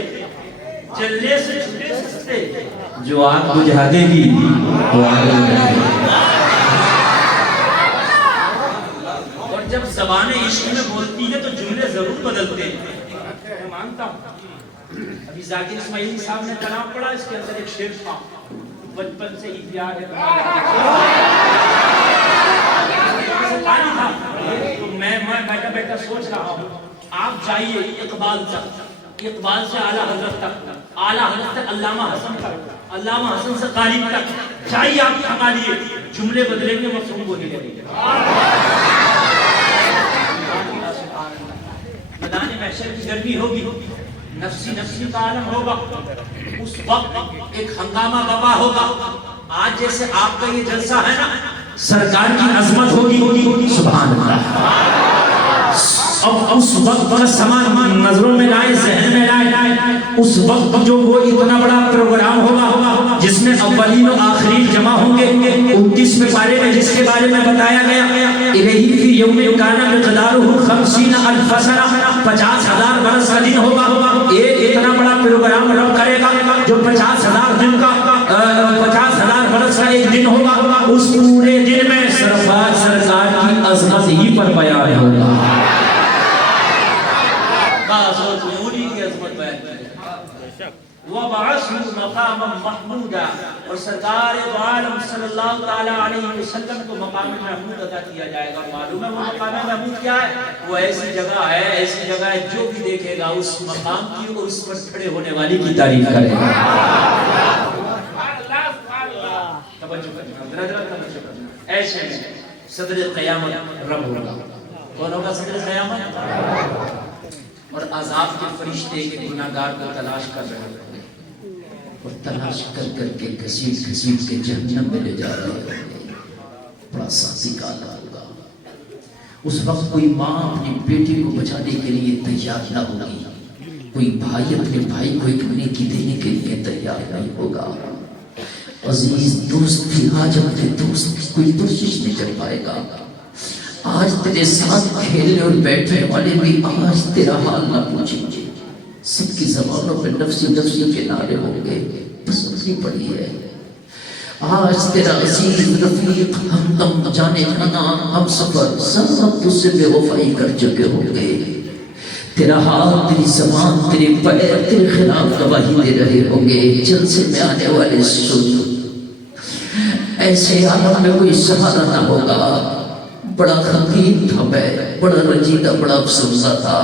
جننے سے چھٹے سستے جو آگ بجھا دے گی وہ آگ بجھا دے گی. اور جب زبان عشق میں بولتی ہے تو جملے ضرور بدلتے ہیں. میں مانتا ہوں ابھی ذاکر اسماعیلی صاحب نے کلام پڑھا اس کے اندر ایک شعر تھا بچپن سے ہی پیار ہے تو میں بیٹھا بیٹھا سوچ رہا ہوں آپ جائیے اقبال تک، اقبال سے اعلیٰ حضرت تک، اعلیٰ حضرت سے علامہ حسن تک، علامہ حسن سے قاری تک جائیے آپ سنبھالیے جملے بدلیں گے مفہوم وہی رہے گا. میدان محشر کی گرمی ہوگی، نفسی نفسی کا عالم ہوگا، اس وقت ایک ہنگامہ بابا ہوگا. آج جیسے آپ کا یہ جلسہ ہے نا سرکار کی عظمت ہوگی سبحان اللہ. اب اس وقت کا سامان نظروں میں لائے ذہن میں لائے اس وقت جو وہ اتنا بڑا پروگرام ہوگا جس میں اولین و آخرین جمع ہوں گے. 29 پارے میں جس کے بارے میں بتایا گیا الہی فی یوم کان مقدارہ 50,000 سنہ 50,000 برس کا دن ہوگا. ایک اتنا بڑا پروگرام رب کرے گا جو 50,000 دن کا 50,000 برس کا ایک دن ہوگا. اس پورے دن میں سرکار کی عظمت ہی پر بیان ہوگا. وَبَعَثْهُ مَقَامًا مَحْمُودًا اور سرکار دو عالم صلی اللہ تعالیٰ علیہ وسلم کو مقام محمود عطا کیا جائے گا. معلوم ہے وہ مقام محمود کیا ہے؟ وہ ایسی جگہ ہے جو بھی دیکھے گا اس مقام کی اور اس پر کھڑے ہونے والی کی تعریف کرے گا. توجہ کرنا ایسے میں صدر قیامت رب ہوگا. کون ہوگا صدر قیامت؟ اور عذاب کے فرشتے کے گناہگار کو تلاش کر رہے ہیں اور تلاش کر کر کے گھسیٹ کے جہنم میں لے جا رہے ہیں. بڑا سختی کا عذاب ہوگا. اس وقت کوئی ماں اپنی بیٹی کو بچانے کے لیے تیار نہ ہوگی، کوئی بھائی اپنے بھائی کو ایک نیکی دینے کے لیے تیار نہیں ہوگا. عزیز دوست بھی آج اپنے دوست کی کوئی کوشش نہیں کر پائے گا. آج تیرے ساتھ کھیلنے اور بیٹھنے والے بھی آج تیرا حال نہ پوچھیں گے. سب کی زبانوں پہ نفسی نفسی کے نعرے ہوں گے. بس اپنی پڑی ہے. آج تیرا عزیز رفیق ہمدم جانے جانا ہم سفر سب تجھ سے بے وفائی کر چکے ہوں گے. تیرا ہاتھ تیری زبان تیرے پیر تیرے خلاف گواہی دے رہے ہوں گے. جلسے میں آنے والے سن ایسے عالم میں کوئی سہارا نہ ہوگا. بڑا خطیر تھا میں، بڑا رنجیدہ، بڑا افسوسہ تھا.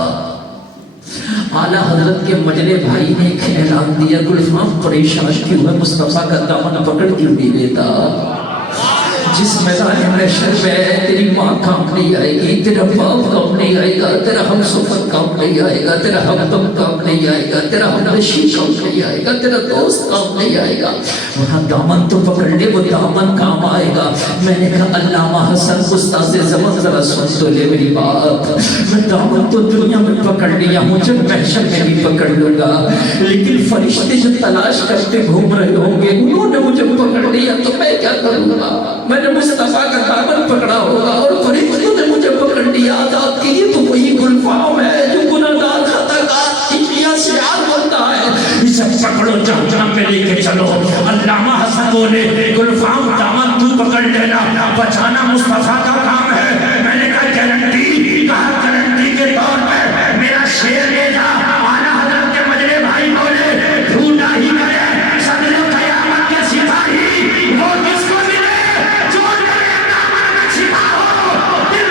اعلیٰ حضرت کے مجلے بھائی نے ایک اعلان دیا گلفام پریشان کیوں ہے مصطفیٰ کا دامن پکڑ کیوں نہیں لیتا. جس میدان محشر میں تیری ماں کام نہیں آئے گی، تیرا باپ کام نہیں آئے گا، تیرا ہم سفر کام نہیں آئے گا، تیرا ہمدم کام نہیں آئے گا، تیرا ہمنشی کام نہیں آئے گا، تیرا دوست کام نہیں آئے گا. وہاں دامن تو پکڑ لے، وہ دامن کام آئے گا. میں نے کہا علامہ حسن استاذ زمان ذرا سن تو لے میری بات. میں دامن تو دنیا میں پکڑ لیا ہوں، جب محشر میں بھی پکڑ لوں گا. لیکن فرشتے جو تلاش کرتے گھوم رہے ہوں گے انہوں نے مجھے پکڑ لیا تو میں کیا کروں گا؟ میں نے مصطفیٰ کا دامن پکڑا ہوگا اور فرشتوں نے مجھے پکڑ لیا. آزاد کی یہ تو وہی گلفام ہے جو گناہگار خطاکار اشیاء سے یاد ہوتا ہے. اسے پکڑو جہنم میں لے کے چلو. علامہ حسن بولے گلفام دامن تو پکڑ لینا، بچانا مصطفیٰ کا کام ہے. میں نے کہا گارنٹی، کہا گارنٹی کے طور پر میرا شعر لے جا. اعلیٰ حضرت کے مجلے بھائی بولے جھوٹا ہی کرے صدر قیامت کے سپاہی وہ کس کو ملے جو میرے دامن میں چھپا ہو. دل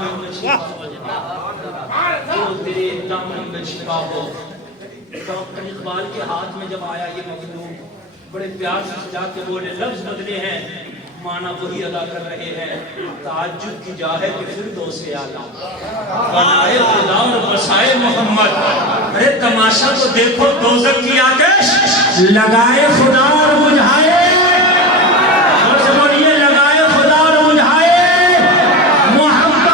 دامن میں شفا ہو جائے، جو تیرے دامن میں شفا ہو۔ ڈاکٹر اقبال کے ہاتھ میں جب آیا یہ مظلوم، بڑے پیار سے سجا کے بولے، لفظ بدلے ہیں معنی وہی ادا کر رہے ہیں، تعجب کی جا ہے کہ فردوس اعلیٰ بنائے خدا اور بسائے محمد۔ ارے تماشا تو دیکھو، دوزخ کی آتش لگائے خدا اور بجھائے، اور سے بولیے لگائے خدا اور بجھائے محمد۔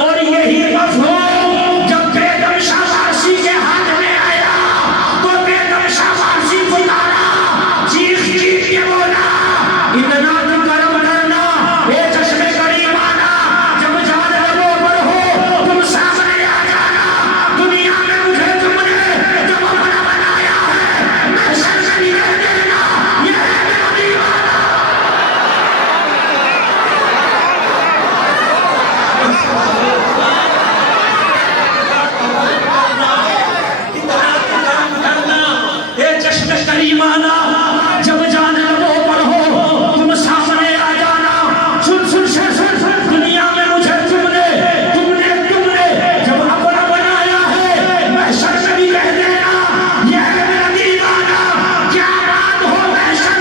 اور یہی مفہوم جب بیگم شاباشی کے ہاتھ میں آیا تو بیگم شاباشی پکارا، چیخ چیخ کے بولا، اتنا تو کرم کرنا اے چشم کریم آنا، جب جان لبوں پر ہو تم سامنے آ جانا، دنیا میں مجھے تم نے جب اپنا بنایا ہے، محشر میں نہیں رہ دینا، یہ ہے میرا دیوانہ۔ اتنا تو کرم کرنا اے چشم کریم آنا، جب جان لبوں پر ہو تم سامنے آ جانا، سن سن سے سن، دنیا میں مجھے تم نے جب اپنا بنایا ہے، محشر میں بھی کہہ دینا یہ ہے میرا دیوانہ۔ کیا بات ہو محشر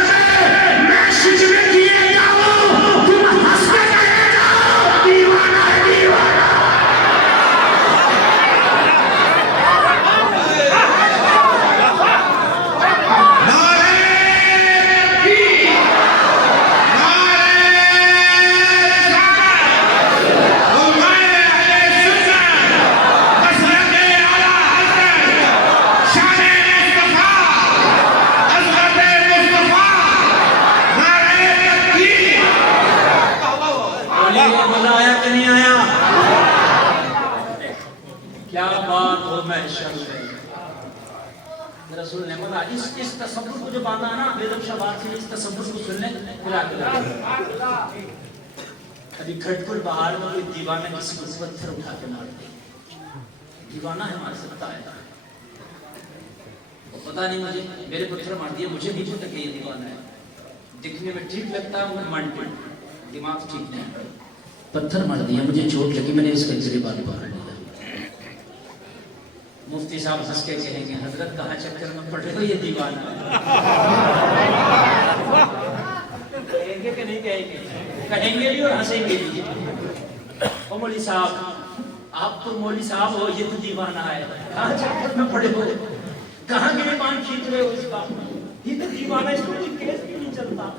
میں شکوے کیے جاؤ، تم ہنس کے کہے جاؤ دیوانہ ہے دیوانہ۔ مزہ آیا کہ نہیں آیا؟ کیا بات ہو محشر میں، رسول نے مزہ اس تصور کو جو باندھا نا بیگم شاباشی نے، اس تصور کو سننے کھلا ابھی کھٹپور پہاڑ میں کوئی دیوانہ کسی کو پتھر اٹھا کے مار دے، دیوانہ ہے مار سکتا ہے؟ پتہ نہیں مجھے، میرے پتھر مار دیا، مجھے نہیں پتا کہ یہ دیوانہ ہے، دکھنے میں ٹھیک لگتا ہے مگر مانتے دماغ ٹھیک نہیں، پتھر مار دیا، مجھے چوٹ لگی، میں نے اس کا بات پکڑ لیا۔ مفتی صاحب ہنس کے کہیں گے حضرت کہاں چکر میں پڑ رہے ہو، یہ دیوانہ ہے۔ کہیں گے کہ نہیں کہیں گے؟ کہیں گے بھی اور ہنسیں گے بھی۔ او مولوی صاحب، آپ تو مولوی صاحب ہو، یہ تو دیوانہ ہے، کہاں چکر میں پڑے ہو، کہاں گریبان کھینچ رہے ہو اس کا، یہ تو دیوانہ، اس کو کوئی کیس بھی نہیں چلتا،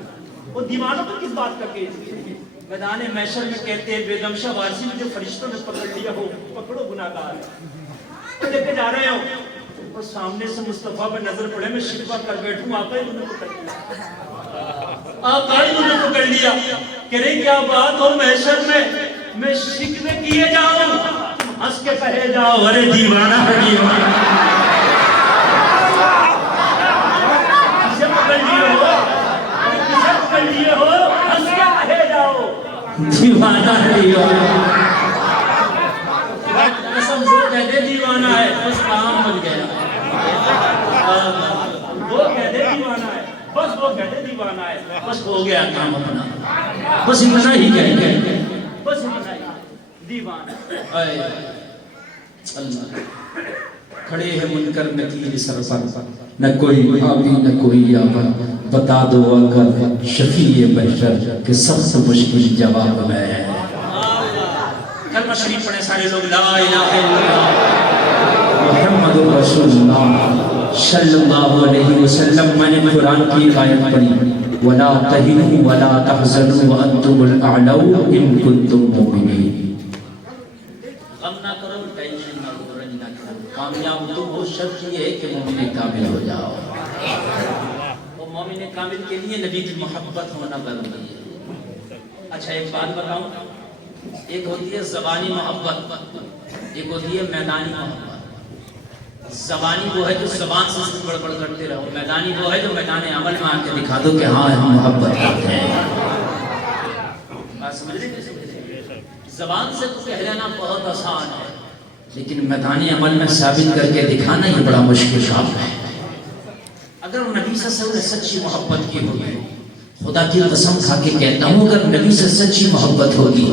وہ دیوانوں کو کس بات کا کیس ہے؟ میدان محشر میں کہتے ہیں بیگم شاباشی نے جو فرشتوں نے پکڑ لیا ہو، پکڑو گناہگار تو لے کے جا رہے ہو، اور سامنے سے مصطفیٰ پہ نظر پڑے، میں شکوہ کر بیٹھوں، آقا ہی انہیں پکڑ لیا، آقا ہی انہیں پکڑ لیا، کہہ رہے کیا بات ہو محشر میں شکوے کیے جاؤں، ہنس کے کہے جاؤ ارے دیوانہ ہے دیوانہ۔ کسے پکڑ لیے ہو، کسے پکڑ لیے ہو، ہنس کے کہے جاؤ دیوانہ ہے دیوانہ۔ قسم سے کہہ دے دیوانہ ہے، بس کام بن گیا، وہ کہہ دے دیوانہ ہے، بس وہ کہہ دے دیوانہ ہے، بس ہو گیا کام اپنا، بس اتنا ہی کہیں گے، بس اتنا ہی دیوانہ۔ اے اللہ، کھڑے ہیں منکر نکیر سر پر، نہ کوئی آبی نہ کوئی یابر، بتا دو اگر شفیع بشر کہ سخت مشکل جواب میں ہے۔ کلمہ شریف پڑھیں سارے لوگ، لا الہ الا اللہ محمد رسول اللہ صلی اللہ علیہ وسلم۔ میں نے قرآن کی آیت پڑھی، وَلَا تَهِنُوا وَلَا تَحْزَنُوا وَأَنْتُمُ الْأَعْلَوْنَ إِن كُنتُم مُّؤْمِنِينَ۔ غم نہ کرو، ٹینشن نہ لو، رنج نہ کرو، کامیاب تم ہو، شرط یہ ہے کہ مومن کامل ہو جاؤ۔ وہ مومن کامل کے لیے نبی کی محبت ہونا ضروری ہے۔ اچھا ایک بات بتاؤں، ایک ہوتی ہے زبانی محبت، ایک ہوتی ہے میدانی محبت۔ زبانی وہ ہے جو زبان سے بڑبڑ کرتے رہو، میدانی وہ ہے جو میدان عمل میں آ کے دکھا دو کہ ہاں ہم محبت کرتے ہیں۔ بات سمجھ رہے؟ زبان سے تو کہہ لینا بہت آسان ہے، لیکن میدان عمل میں ثابت کر کے دکھانا یہ بڑا مشکل کام ہے۔ اگر نبی صلی اللہ علیہ وسلم نے سچی محبت کی ہوگی، خدا کی قسم کھا کے کہتا ہوں، اگر نبی سے سچی محبت ہوگی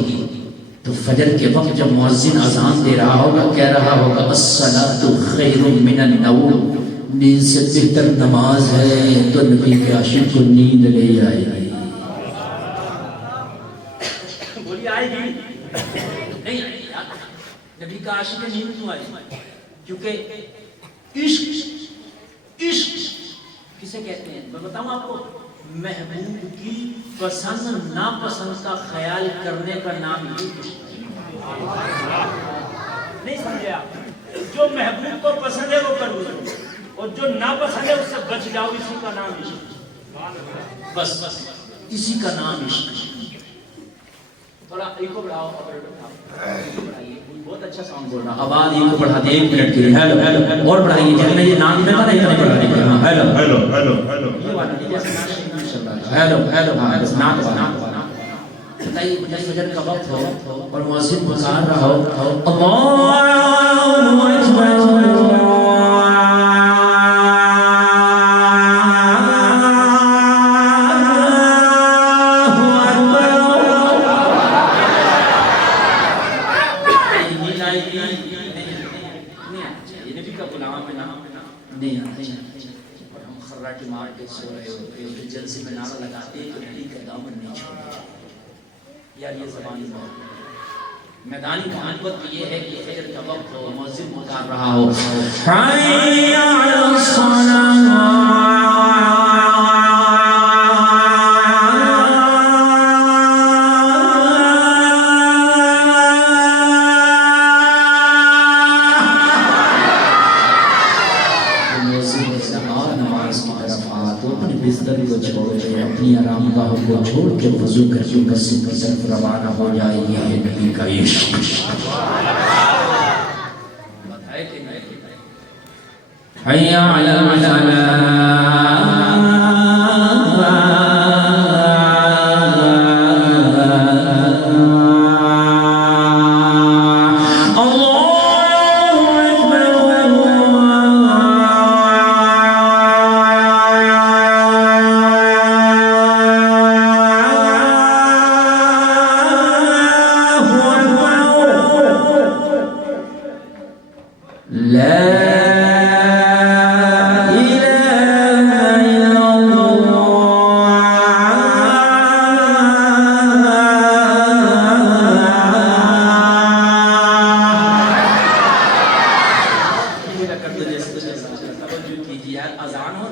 تو فجر کے وقت جب مؤذن اذان دے رہا ہوگا کہہ رہا ہوگا الصلاۃ خیر من النوم، نیند سے بہتر نماز ہے، تو نبی کے عاشق کو نیند لے آئے گی۔ بولی آئے گی نہیں آئے گی یار، نبی کا عاشق نیند کیوں آئے گی؟ کیونکہ عشق کسے کہتے ہیں میں بتاؤں آپ کو، محبوب کی پسند ناپسند کا خیال کرنے کا نام ہی نہیں سمجھے آپ؟ جو محبوب کو پسند ہے وہ کرو، اور جو ناپسند ہے اس سے بچ جاؤ، اسی کا نام عشق، بس اسی کا نام عشق۔ تھوڑا ایک کو بڑھاؤ، بہت اچھا ساؤنڈ بول رہا، آواز ایک کو بڑھا دے 1 منٹ کے لیے، ہیلو ہیلو، اور بڑھائیے جتنا یہ نام میں تھا اتنا بڑھا دیں، ہیلو ہیلو ہیلو ہیلو، یہ والا نہیں جیسے ہیلو ہیلو، ہاں بس نام بتائیے فجر کا وقت ہو اور مؤذن پکار رہا ہو اللہ اکبر مار کے سو رہے ہوتے ہیں، جلسے میں نعرہ لگاتے ہیں تو نبی کا دامن نہیں چھوڑتے یار، یہ زبانی بات میدانی محبت یہ ہے کہ فجر کا وقت ہو، مؤذن پکار رہا ہو حی علی بستر کو چھوڑ کے اپنی آرام گاہ کو چھوڑ کے وضو کر کے مسجد کی طرف روانہ ہو جائے، یہ ہے نبی کا عشق۔ حی علی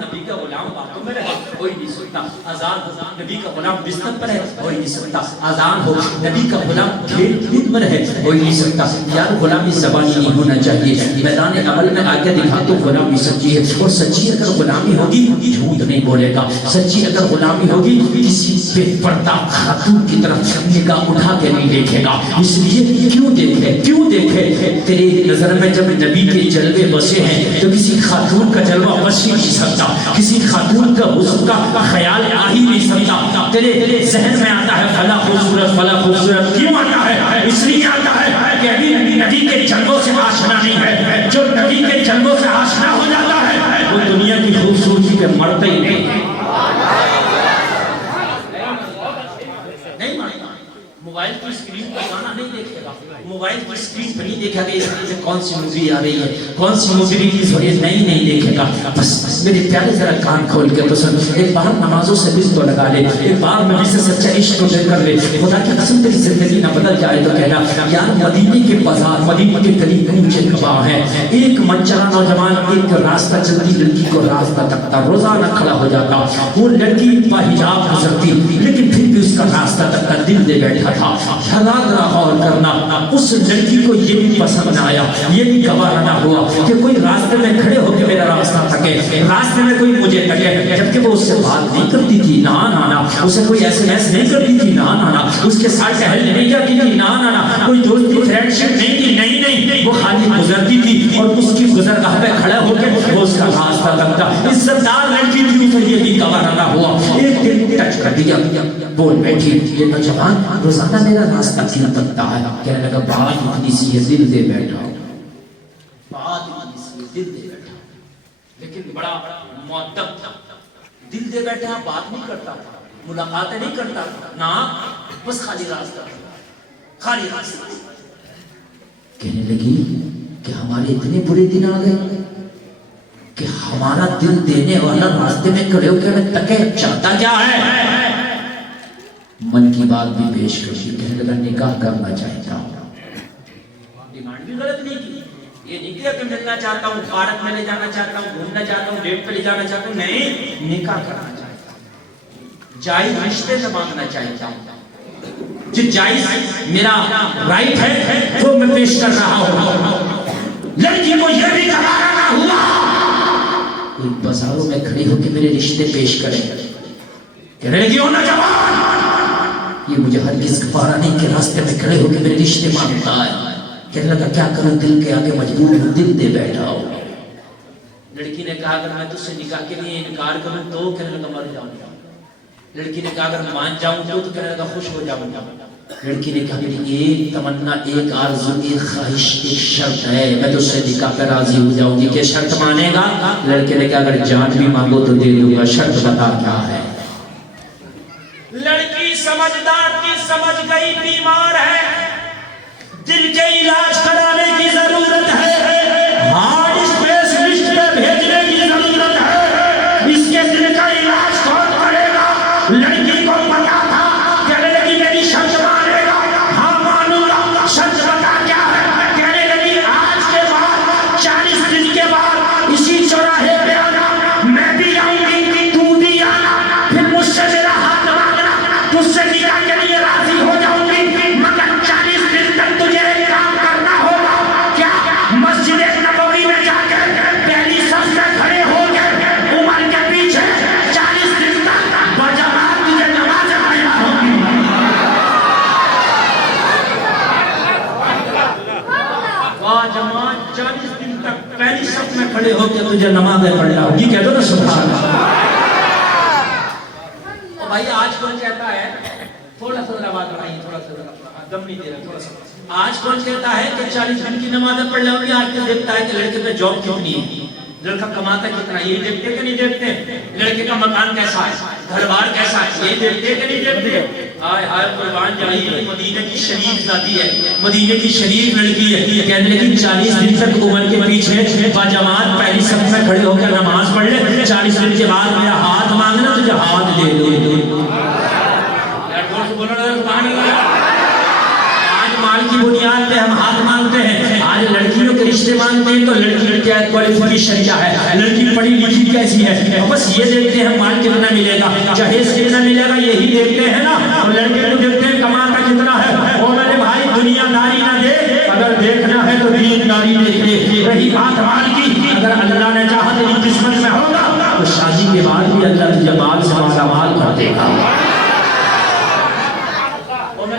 نبی کا غلام بستر پر ہے کوئی نہیں سکتا، اذان ہو نبی کا غلام کھیل کود میں ہے کوئی نہیں سکتا۔ یار غلامی زبانی نہیں ہونا چاہیے، میدان عمل میں آ کے دکھا تو غلامی سچی ہے، اور سچی اگر غلامی ہوگی جھوٹ نہیں بولے گا، سچی اگر غلامی ہوگی کسی بے پردہ خاتون کی طرف نگاہ اٹھا کے نہیں دیکھے گا۔ اس لیے کیوں دیکھے تیری نظر میں جب نبی کے جلوے بسے ہیں تو کسی خاتون کا جلوہ بس ہی نہیں سکتا، کسی خاتون کا حسن کا خیال آ ہی نہیں سکتا۔ تیرے ذہن میں آتا ہے فلا خوبصورت، کیوں آتا ہے؟ اس لیے آتا ہے کہ ابھی نبی کے جلووں سے آشنا نہیں ہے، جو نبی کے جلووں سے آشنا ہو جاتا ہے وہ دنیا کی خوبصورتی پہ مرتا ہی نہیں۔ موبائل کی اسکرین پر گانا نہیں دیکھے گا، موبائل کی اسکرین پر نہیں دیکھا کہ اس میں کون سی مووی آ رہی ہے، کون سی مووی ریلیز ہو رہی ہے، نہیں دیکھے گا۔ بس میرے پیارے ذرا کان کھول کے تو سن، ایک بار نمازوں سے دل تو لگا لے، ایک بار نبی سے سچا عشق تو دل کر لے، خدا کی قسم تیری زندگی نہ بدل جائے تو کہنا یار مدینے کے بازار، مدینے کے قریب اونچے کباں ہیں، ایک منچرا نوجوان ایک راستہ چلتی لڑکی کو راستہ تکتا، روزانہ کھڑا ہو جاتا، وہ لڑکی باحجاب گزرتی لیکن پھر بھی اس کا راستہ تکتا، دل دے بیٹھا تھا۔ حلال غور کرنا، اس لڑکی کو یہ بھی پسند نہ آیا، یہ بھی گوارا نہ ہوا کہ کوئی راستے میں کھڑے ہو کے میرا راستہ تکے، راستے میں کوئی مجھے تکے، جبکہ وہ اس سے بات نہیں کرتی تھی، نہ اسے کوئی SMS نہیں کرتی تھی، نہ اس کے ساتھ ٹہلنے نہیں جاتی تھی، نہ کوئی دوستی فرینڈ شپ نہیں تھی، نہیں، وہ خالی گزرتی تھی اور اس کی گزرگاہ پہ کھڑا ہو کے وہ اس کا راستہ تکتا۔ عزتدار لڑکی تھی، اسے یہ بھی گوارا نہ ہوا، ایک دن ٹچ کر دیا، بول بیٹھی یہ نوجوان روزانہ میرا راستہ کیوں تکتا ہے؟ کہنے لگا بات اتنی سی ہے، دل دے بیٹھا، بات اتنی سی ہے، دل دے بیٹھا، لیکن بڑا مؤدب تھا، دل دے بیٹھا، بات نہیں کرتا تھا، ملاقاتیں نہیں کرتا تھا، نہ بس خالی راستہ۔ خالی راستے. کہنے لگی کہ ہمارے اتنے برے دن آ گئے کہ ہمارا دل دینے والا راستے میں کھڑے ہو کے ہمیں تکے چاہتا کیا ہے. من کی بات بھی پیش کری. کہنے لگا نکاح کرنا چاہتا ہوں. ڈیمانڈ بھی غلط نہیں کی. یہ نہیں کیا کہ ملنا چاہتا ہوں, پارک میں لے جانا چاہتا ہوں, گھومنا چاہتا ہوں, ڈیٹ پہ لے جانا چاہتا ہوں. نہیں, نکاح کرنا چاہتا ہوں. جائز رشتے سے مانگنا چاہتا ہوں. جو جائز میرا رائٹ ہے وہ میں پیش کر رہا ہوں. لڑکی کو یہ بھی کہا ہوا کوئی بازاروں میں کھڑی ہو کے میرے رشتے پیش کرے. کہنے لگی ہو نوجوان, یہ مجھے ہرگز گوارا نہیں کہ راستے میں کھڑے ہو کے میرے رشتے مانگتا ہے. کہنے لگا کیا کروں, دل کے آگے مجبور ہوں, دل دے بیٹھا ہو. لڑکی نے کہا اگر میں تجھ سے نکاح کے لیے انکار کروں تو, کہنے لگا مر جاؤں گا. لڑکی نے کہا اگر مان جاؤں تو, کہنے لگا خوش ہو جاؤں گا. لڑکی نے کہا میری ایک تمنا, ایک آرزو, ایک خواہش, ایک شرط ہے, میں تجھ سے نکاح پہ راضی ہو جاؤں گی. کہ شرط مانے گا؟ لڑکے نے کہا اگر جان بھی مانگو تو دے دوں گا, شرط بتا کیا ہے. لڑکی سمجھدار کی سمجھ گئی بیمار ہے, دل کے علاج کرانے کی ضرورت ہے, ہارڈ اسپیشلسٹ پہ بھیجنے کی ضرورت ہے. اس کے دل کا علاج کون کرے گا؟ لڑکی کو پتا تھا. کہنے لگی میری شرط مانے گا؟ ہاں مانوں گا. شرط بتا کیا ہے؟ کہنے لگی آج کے بعد 40 دن کے بعد اسی چوراہے پہ آنا, میں بھی آؤں گی, تو بھی آنا, پھر مجھ سے میرا ہاتھ مانگنا, تجھ سے نکاح کے لیے راضی ہو جاؤں گی, مگر 40 دن تک تجھے ایک کام کرنا ہوگا. کیا؟ مسجد نبوی میں جا کے پہلی صف میں کھڑے ہو گئے عمر کے پیچھے 40 دن تک بجماعت تجھے نماز پڑھنا ہوگی. بجماعت 40 دن تک پہلی صف میں کھڑے ہو کے تجھے نماز پڑھنا ہوگی. کہہ دو نا سبحان اللہ. بھائی آج کون کہتا ہے, تھوڑا سا آواز بڑھائیے, تھوڑا سا دم نہیں دے رہا, تھوڑا سا. آج کون کہتا ہے کہ 40 دن کی نمازیں پڑھ لوں گی؟ آج تو دیکھتا ہے کہ لڑکے پہ جاب کتنی ہے, لڑکا کماتا کتنا ہے, یہ دیکھتے کہ نہیں دیکھتے؟ لڑکے کا مکان کیسا ہے, گھر بار کیسا ہے, یہ دیکھتے کہ نہیں دیکھتے؟ آئے ہائے قربان جائیے, مدینے کی شریف ذاتی ہے, مدینے کی شریف لڑکی ہے. کہنے لگی 40 دن تک عمر کے پیچھے باجماعت پہلی صف میں کھڑے ہو کر نماز پڑھ لے, 40 دن کے بعد میرا ہاتھ مانگنا, تجھے ہاتھ دے دو. آج مال کی بنیاد پہ ہم ہاتھ مانگتے ہیں. آج لڑکیوں کے رشتے مانگتے ہیں تو لڑکی کیا کوالیفیکیشن کیا ہے, لڑکی پڑھی لکھی کیسی ہے, بس یہ دیکھتے ہیں مال کتنا ملے گا, جہیز کتنا ملے گا, یہی دیکھتے ہیں نا. اور لڑکے کو دیکھتے ہیں کماتا کتنا ہے. وہ میرے بھائی دنیا داری نہ دے, اگر دیکھنا ہے تو دین داری دیکھ لے. رہی بات مال کی, اگر اللہ نے چاہا تیری قسمت میں ہوگا تو شادی کے بعد بھی اللہ تجھے مال سے مالا مال کر دے گا.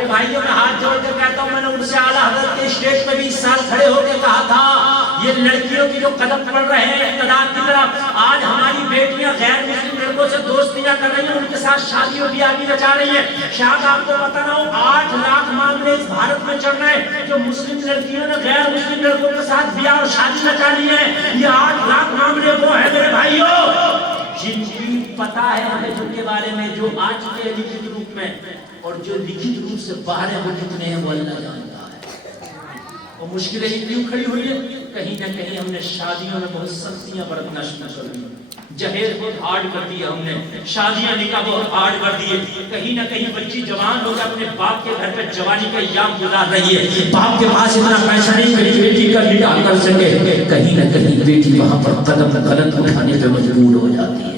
بھائیوں میں ہاتھ جوڑ کر کہتا ہوں, میں نے ان سے اعلیٰ حضرت کے اسٹیج پہ بھی اس سال کھڑے ہو کے کہا تھا, یہ لڑکیوں کی جو قدم پڑ رہے ہیں اقتدار کی طرف, آج ہماری بیٹیاں غیر مسلم لڑکوں سے دوستیاں کر رہی ہیں, ان کے ساتھ شادیوں بھی آگے رچا رہی ہیں. شاید آپ کو پتا نہ ہو 8 لاکھ معاملے اس بھارت میں چل رہے ہیں جو مسلم لڑکیوں نے غیر مسلم لڑکوں کے ساتھ بیاہ اور شادی رچا لی ہے. یہ 8 لاکھ معاملے وہ ہیں میرے بھائیوں جن کی پتا ہے ہمیں جن کے بارے میں, جو آ چکے ہیں لکھت روپ میں, اور جو لکھت روپ سے باہر ہیں وہ کتنے ہیں وہ اللہ جانتا ہے. اور مشکلیں کیوں کھڑی ہوئی ہیں؟ کہیں نہ کہیں ہم نے شادیوں میں بہت سختیاں برتنا شروع کر دی, جہیز بہت ہارڈ کر دیا ہم نے, شادیاں نکاح بہت ہارڈ کر دیے. کہیں نہ کہیں بچی جوان ہو کے اپنے باپ کے گھر پہ جوانی کا ایام گزار رہی ہے, باپ کے پاس اتنا پیسہ نہیں کہ بیٹی کا نکاح کر سکے. کہیں نہ کہیں بیٹی وہاں پر قدم غلط اٹھانے پہ مجبور ہو جاتی ہے.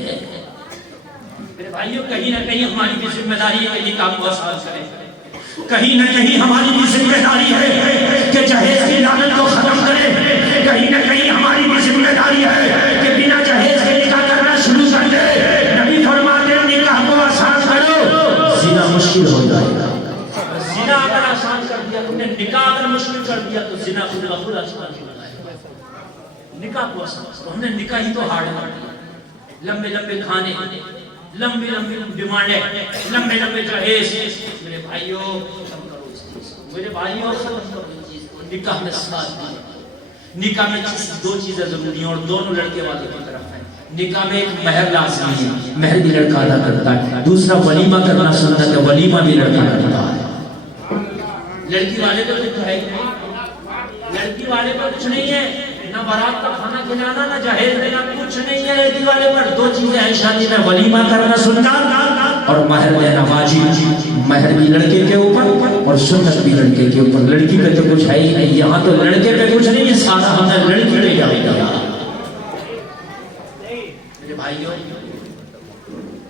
بھائیوں کہیں نہ کہیں ہماری بھی ذمہ داری ہے کہ یہ کام کو آسان کریں. کہیں نہ کہیں ہماری بھی ذمہ داری ہے کہ جہیز کی لعنت کو ختم کریں. کہیں نہ کہیں ہماری بھی ذمہ داری ہے کہ بنا جہیز کے نکاح کرنا شروع کر دیں. نبی فرماتے ہیں نکاح کو آسان کرو, زنا مشکل ہو جائے گا. زنا اگر آسان کر دیا تم نے, نکاح اگر مشکل کر دیا تو زنا خود بخود آسان ہو جائے گا. نکاح کو آسان کرو, ہم نے نکاح ہی تو ہارڈ کر دیا. لمبے لمبے کھانے, لمبی لمبی ڈیمانڈیں, لمبے لمبے جہیز. میرے بھائیوں ختم کرو اس چیز کو, میرے بھائیوں ختم کرو اس چیز کو. نکاح میں ساتھ دیا, نکاح میں 2 چیزیں ضروری ہیں اور دونوں لڑکے والوں کی طرف ہیں. نکاح میں ایک مہر لازمی ہے, مہر بھی لڑکا ادا کرتا ہے. دوسرا ولیمہ کرنا سنت ہے, ولیمہ بھی لڑکا کرتا ہے. لڑکی والے تو کچھ ہے لڑکی والے پر کچھ نہیں ہے، نہ بارات کا کھانا کھلانا، نہ جہیز دینا، کچھ نہیں ہے لڑکی والے پر۔ دو چیزیں ہیں شادی میں، ولیمہ کرنا سنت اور مہر دینا واجب۔ مہر بھی لڑکے کے اوپر اور سنت بھی لڑکے کے اوپر۔ لڑکی پہ تو کچھ ہے ہی نہیں، یہاں تو لڑکے پہ کچھ نہیں ہے، سارا ہمیں لڑکی لے جائے گا۔ میرے بھائیوں،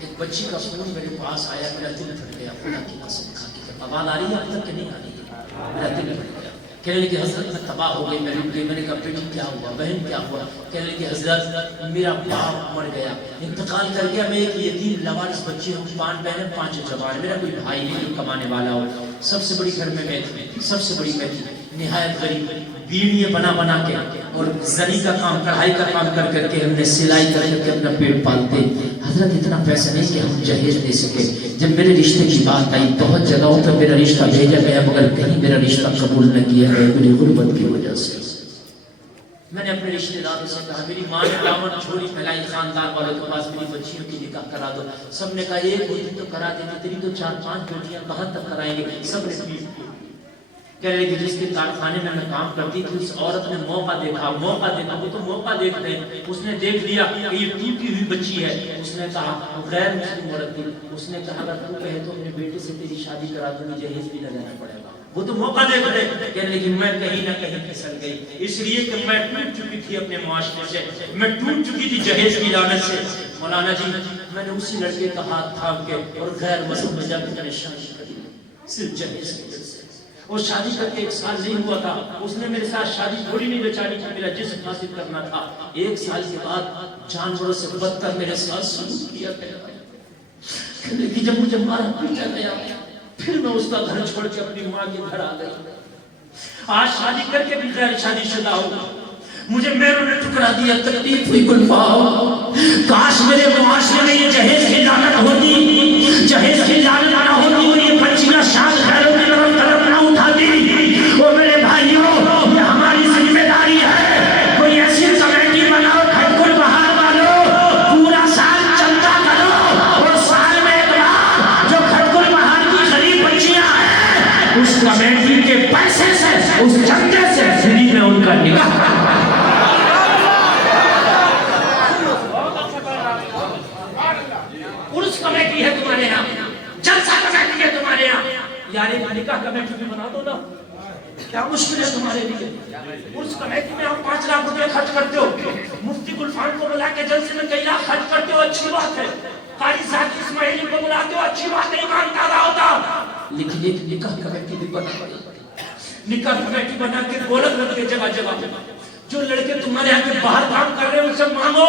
ایک بچی کا فون میرے پاس آیا، میرا دل پھٹ گیا، خدا کی قسم کھا کے۔ آواز آ رہی ہے اب تک کہ نہیں آ رہی ہے؟ میرا دل پھٹ گیا۔ کہنے لگے حضرت میں تباہ ہو گئی، میں نے کہا بیٹی کیا ہوا، بہن کیا ہوا؟ کہنے لگے حضرت میرا باپ مر گیا، انتقال کر گیا، میں ایک یتیم لوارث بچی ہوں، 5 بہنیں 5 جوان، میرا کوئی بھائی نہیں جو کمانے والا ہو، سب سے بڑی گھر میں تھی، سب سے بڑی میں تھی، نہایت غریب، بیڑیاں بنا کے اور زری کا کام، کڑھائی کا کام کر کے ہم نے سلائی کر کے اپنا پیٹ پالتے۔ حضرت اتنا پیسہ نہیں کہ ہم جہیز دے سکے۔ جب میرے رشتے کی بات آئی، بہت جگہوں پر میرا رشتہ بھیجا گیا، مگر کہیں میرا رشتہ قبول نہ کیا گیا میری غربت کی وجہ سے۔ میں نے اپنے رشتے داروں سے کہا، میری ماں نے دامن چھوڑی پھیلائی، خاندان والوں کے پاس میری بچیوں کی نکاح کرا دو۔ سب نے کہا ایک بیٹی تو کرا دیتی، تیری تو 4-5 بیٹیاں کہاں تک کرائیں گے؟ سب نے کہہ رہے کہ جس کے کارخانے میں کام کرتی تھی اس عورت نے موقع دیکھا، وہ تو موقع دیکھتے ہیں، اس نے دیکھ لیا کہ یہ ٹوٹی ہوئی بچی ہے، اس نے کہا غیر مسلم عورت تھی، اس نے کہا اگر تو کہے تو اپنے بیٹے سے تیری شادی کرا دوں گی، جہیز بھی نہ دینا پڑے گا۔ وہ تو موقع دیکھ رہے، کہنے لگی میں کہیں نہ کہیں پھسل گئی، اس لیے کہ میں ٹوٹ چکی تھی اپنے معاشرے سے، میں ٹوٹ چکی تھی جہیز کی لعنت سے۔ مولانا جی، میں نے اسی لڑکے کا ہاتھ تھام کے اور غیر مسلم میں جا کے میں نے شادی کری، صرف جہیز کی وجہ سے۔ وہ شادی کر کے 1 سال نہیں ہوا تھا، اس نے میرے ساتھ شادی تھوڑی نہیں بیچاری کہ میرا جسم حاصل کرنا تھا۔ 1 سال کے بعد جانوروں سے بدتر میرے ساتھ سلوک کیا گیا، کہ جب مجھے مارا پیٹا گیا، پھر میں اس کا گھر چھوڑ کے اپنی ماں کے گھر آ گئی۔ آج شادی کر کے بھی غیر شادی شدہ ہو، مجھے میروں نے ٹکرا دیا، تکلیف ہوئی گلفاؤ۔ کاش میرے معاشرے میں یہ جہیز کی لعنت ہوتی، جہیز کی لعنت نہ ہوتی اور یہ بچیاں شاد خیروں کی طرف نہ اٹھاتی۔ وہ میرے بھائیوں، یہ ہماری ذمہ داری ہے، کوئی ایسی کمیٹی بناؤ، کھٹکل بہار والوں، پورا سال چندہ کرو اور سال میں ایک بار جو کھٹکل بہار کی غریب بچیاں ہیں اس کمیٹی کے پیسے سے، اس چندے سے فری میں ان کا نکاح کرو۔ کمیٹی ہے تمہارے یہاں، جلسہ کمیٹی ہے تمہارے یہاں، یار ایک نکاح کمیٹی بھی بنا دو نا، کیا مشکل ہے تمہارے لیے؟ اس کمیٹی میں ہم 5 لاکھ روپے خرچ کرتے ہو، مفتی گلفان کو بلا کے جلسے میں کئی لاکھ خرچ کرتے ہو، اچھی بات ہے، قاری ذاکر اسماعیلی کو بلاتے ہو، اچھی بات ہے، ایمان تازہ ہوتا، لیکن ایک نکاح کمیٹی بھی بنا پڑی۔ نکاح کمیٹی بنا کے گولک رکھ کے جگہ جگہ جو لڑکے تمہارے یہاں کے باہر کام کر رہے ہیں ان سے مانگو،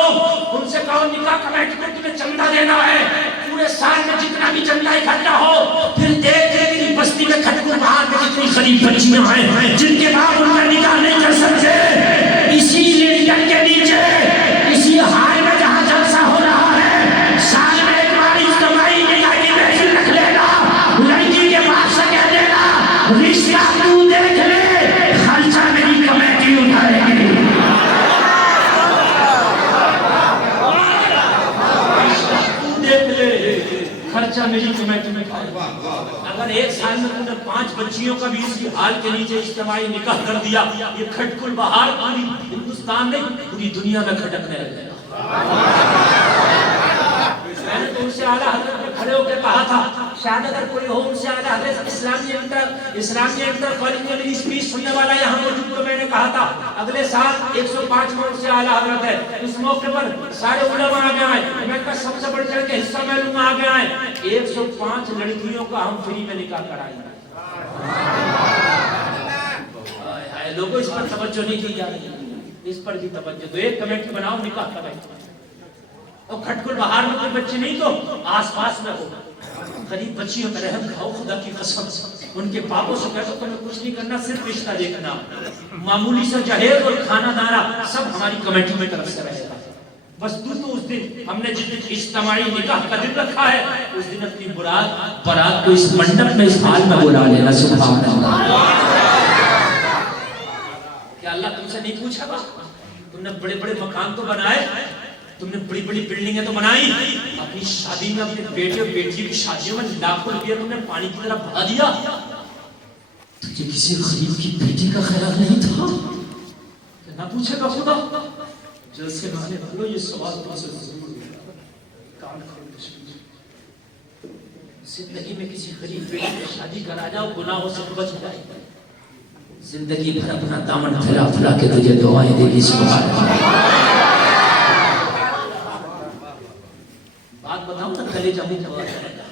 ان سے کہو نکاح کمیٹی میں تمہیں چندہ دینا ہے، پورے سال میں جتنا بھی چندہ اکٹھا ہو، پھر دیکھ تیری بستی میں کھٹکل بہار میں جتنی غریب بچیاں ہیں جن کے باپ ان کا نکاح نہیں کر سکتے، اسی لنٹر کے نیچے، اسی ہال میں جہاں جلسہ ہو رہا ہے، سال میں ایک بار اجتماعی نکاح کی محفل رکھ لینا، لڑکی کے باپ سے کہہ دینا رشتہ تو دیکھ لے، خرچہ میری کمیٹی اٹھائے گی۔ خرچہ میری کمیٹی میں کھائے گا۔ اگر 1 سال میں تم نے 5 بچیوں کا بھی اسی حال کے نیچے اجتماعی نکاح کر دیا، یہ کھٹکل بہار پوری ہندوستان میں پوری دنیا میں کھٹکنے لگے گا۔ میں نے تو ان سے اعلیٰ حضرت میں کھڑے ہو کے کہا تھا، شاید اگر کوئی ہو ان سے اعلیٰ حضرت اسلامی انٹر کالج میں میری اسپیچ سننے والا یہاں موجود، تو میں نے کہا تھا اگلے سال 105 میں ان سے اعلیٰ حضرت ہے، اس موقع پر سارے علماء آگے آئے، میں کہا سب سے بڑھ چڑھ کے حصہ میں لوں گا، آگے آئے، 105 لڑکیوں کا ہم فری میں نکاح کرائیں گے۔ لوگوں اس پر توجہ نہیں کی جا رہی، اس پر بھی توجہ دو، ایک کمیٹی بناؤ نکاح کمیٹی، اور کھٹکل بہار میں کوئی بچے نہیں تو آس پاس میں ہو، غریب بچیوں کا رحم کھاؤ، خدا کی قسم، ان کے باپوں سے کہہ دو تمہیں کچھ نہیں کرنا، صرف رشتہ دیکھنا، معمولی سا جہیز اور کھانا دانا سب ہماری کمیٹی میں طرف سے رہے گا۔ بس تو اس دن ہم نے جس دن اجتماعی نکاح کا دن رکھا ہے، اس دن اپنی برات کو اس منڈپ میں اس حال میں بلا لینا۔ سبحان اللہ۔ کیا اللہ تم سے نہیں پوچھا گا؟ تم نے بڑے بڑے مکان تو بنائے، تم نے بڑی بڑی بلڈنگیں تو بنائی، اپنی شادی میں اپنے بیٹے اور بیٹی کی شادیوں میں لاکھوں روپیہ تم نے پانی کی طرح بہا دیا، تجھے کسی غریب کی بیٹی کا خیال نہیں تھا کہ نہ پوچھے گا خدا؟ جیسے میں نے بولو یہ سوال تم سے ضرور کان کھول کے سمجھو. زندگی میں کسی غریب بیٹی سے شادی کرا جاؤ گناہوں سے بچ جائے. زندگی بھر اپنا دامن پھیلا پھیلا کے تجھے دعائیں دے گی. سبحان اللہ. بات بتاؤں نا کلیجہ منہ چلا جائے گا.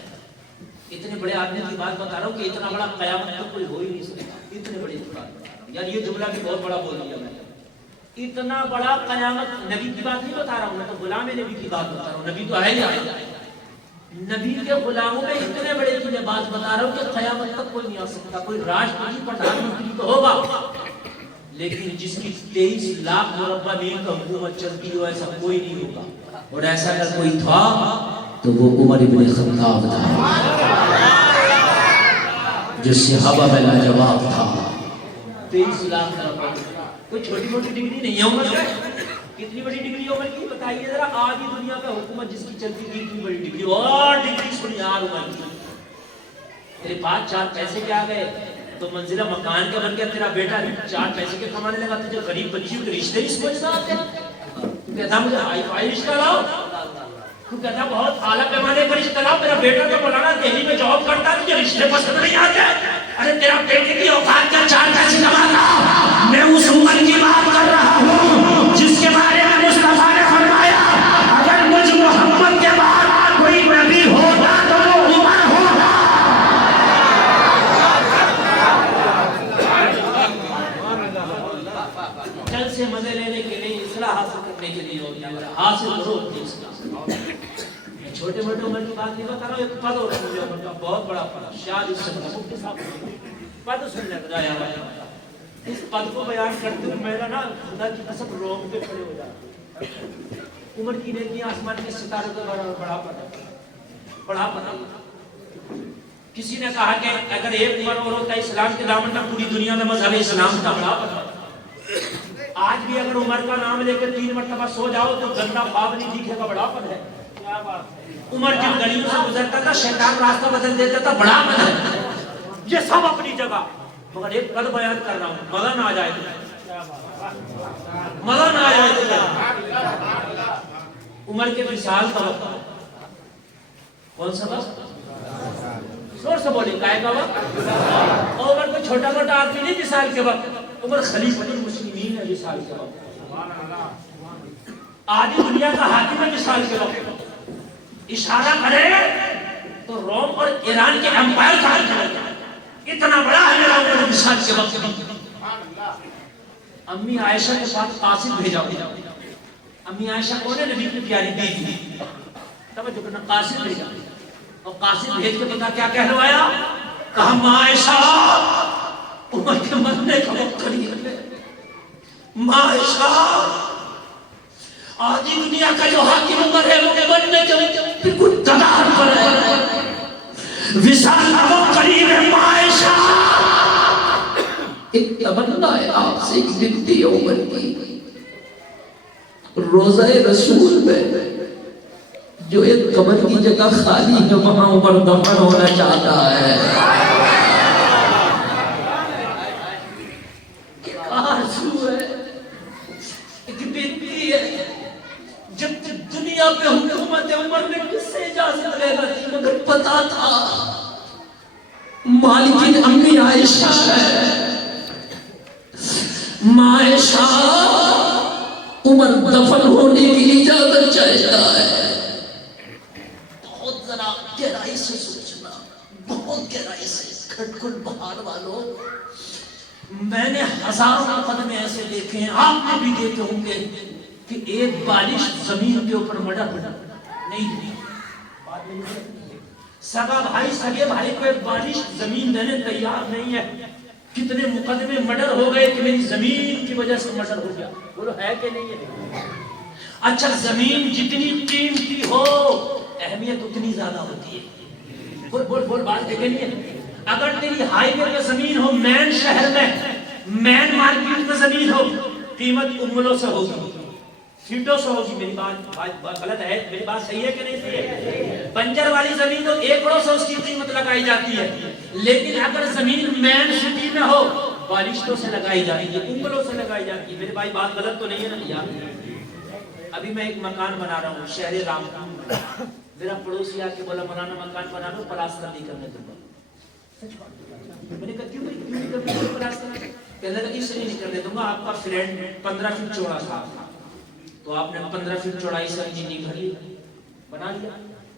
اتنے بڑے آدمی کی بات بتا رہا ہوں کہ اتنا بڑا قیامت تو کوئی ہو ہی نہیں سکتا. اتنے بڑے کی بات بتا رہا ہوں. یار یہ جملہ بھی بہت بڑا بول دیا میں. اتنا بڑا قیامت نبی کی بات نہیں بتا رہا ہوں, میں تو غلام نبی کی بات بتا رہا ہوں. نبی تو ہے ہی. نبی کے غلاموں میں اتنے بڑے کی میں بات بتا رہا ہوں کہ قیامت تک کوئی نہیں آ سکتا. کوئی راشٹرپتی پردھان منتری تو ہوگا, لیکن جس کی 23 لاکھ مربع میل کا حکومت چلتی ہو ایسا کوئی نہیں ہوگا. اور ایسا اگر کوئی تھا تو وہ عمر ابن خطاب تھا, جو صحابہ میں لاجواب تھا. 23 لاکھ مربع, کوئی چھوٹی موٹی ڈگری نہیں ہے عمر کی. کتنی بڑی ڈگری عمر کی بتائیے ذرا. آدھی دنیا پہ حکومت جس کی چلتی تھی اتنی بڑی ڈگری. اور ڈگری سن یار عمر کی. تیرے پاس 4 پیسے کے آ گئے تو منزلہ مکان کے بن گیا. تیرا بیٹا 4 پیسے کے کمانے لگا, تجھے غریب بچیوں کے رشتے نہیں سمجھنا آتے. تو کہتا مجھے ہائی فائی رشتہ لاؤ. تو کہتا بہت اعلیٰ پیمانے پر رشتہ لاؤ. میرا بیٹا تو مولانا دہلی میں جاب کرتا ہے, تجھے رشتے پسند نہیں آتے. ارے تیرا بیٹے کی اوقات کیا 4 پیسے کماتا. میں اس عمر کی بات کر رہا ہوں جس کے بارے میں مصطفیٰ نے فرمایا اگر مجھ محمد کے بعد کوئی نبی ہوگا تو وہ عمر ہوگا. چل سے مزے لینے کے لیے, اصلاح حاصل کرنے کے لیے ہوتا ہے. حاصل کرو اپنی اصلاح. چھوٹے موٹے عمر کی بات نہیں بتا رہا ہوں. ایک پد ہو رہا ہے بہت بڑا پد, شاید اس سے بڑا مفتی صاحب پد سننے کا جایا ہوا. اس پد کو بیان کرتے ہوئے میرا نا خدا کی قسم روم پہ کھڑے ہو جاتا. عمر کی نیکیاں آسمان کے ستاروں کا بڑا پد ہے, بڑا پد. کسی نے کہا کہ اگر ایک عمر اور ہوتا اسلام کے دامن میں پوری دنیا میں مذہب اسلام کا بڑا پد ہے. آج بھی اگر عمر کا نام لے کے 3 مرتبہ سو جاؤ تو گندا خواب نہیں دکھے گا. بڑا پد ہے. عمر جن گلیوں سے گزرتا تھا شیطان راستہ بدل دیتا تھا. بڑا پد ہے. یہ سب اپنی جگہ, مگر ایک پد بیان کر رہا ہوں. مزہ نہ آ جائے تو, مزہ نہ آ جائے تو. عمر کے وصال کا وقت. کون سا وقت؟ زور سے بولیں. کائے کا وقت؟ عمر کو چھوٹا موٹا آدمی نہیں وصال کے وقت. عمر خلیفۃ المسلمین ہے وصال کے وقت. آدھی دنیا کا حاکم ہے وصال کے وقت. اشارہ کرے تو روم اور ایران کے امپائر کا اتنا بڑا ہے میرا عمر وصال کے وقت. امی عائشہ کے پاس قاصد بھیجا. امی عائشہ کون ہے؟ نبی کی پیاری بیوی. توجہ کرنا, قاصد بھیجا. اور قاصد بھیج کے پتا کیا کہلوایا؟ کہا ماں عائشہ عمر کے مرنے کا وقت قریب ہے. ماں عائشہ آدھی دنیا کا جو حاکم عمر ہے وہ بننے کے بالکل قدار پر ہے. وصال کا وقت قریب ہے. ماں عائشہ ایک تمنا ہے آپ سے, ایک بنتی ہے عمر کی. روضہ رسول میں جو ایک قبر کی جگہ خالی ہے وہاں عمر دفن ہونا چاہتا ہے. آرزو ہے, ایک بنتی ہے. جب دنیا پہ حکومت عمر نے کس سے اجازت لے رہی مگر پتا تھا مالکین امی عائشہ ہے. ماں عائشہ عمر دفن ہونے کی اجازت چاہتا ہے. بہت ذرا گہرائی سے سوچنا, بہت گہرائی سے. کھٹکل بہار والوں, میں نے ہزاروں مقدمے ایسے دیکھے ہیں, آپ نے بھی دیکھے ہوں گے کہ ایک بالش زمین کے اوپر مڈر نہیں. سگا بھائی سگے بھائی کو ایک بالش زمین دینے تیار نہیں ہے. کتنے مقدمے مڈر ہو گئے کہ میری زمین کی وجہ سے مڈر ہو گیا. بولو ہے کہ نہیں ہے؟ اچھا زمین جتنی قیمتی ہو اہمیت اتنی زیادہ ہوتی ہے. بول بول بول بات ہے کہ نہیں ہے؟ اگر تیری ہائی وے پہ زمین ہو, مین شہر میں, مین مارکیٹ میں زمین ہو, قیمت انگلوں سے ہوگی, فیٹوں سے ہوگی. میری بات غلط ہے؟ میری بات صحیح ہے کہ نہیں صحیح ہے؟ بنجر والی زمین تو ایکڑوں سے اس کی قیمت لگائی جاتی ہے. لیکن اگر زمین مین سٹی میں ہو بالشتوں سے لگائی جاتی ہے، انگلوں سے لگائی جاتی ہے۔ میرے بھائی بات غلط تو نہیں ہے نا یار؟ ابھی میں ایک مکان بنا رہا ہوں شہر رامپور میں، میرا پڑوسی آ کے بولا مولانا مکان بنا رہا ہوں پلاسٹر نہیں کرنے دوں گا۔ میں نے کہا کیوں نہیں کرنے دوں گا پلاسٹر؟ کہنے لگا اس لیے نہیں کرنے دوں گا، آپ کا فرینڈ 15 فٹ چوڑا تھا تو آپ نے 15 فٹ چوڑائی سے انجینئرنگ بھر لی، بنا لیا۔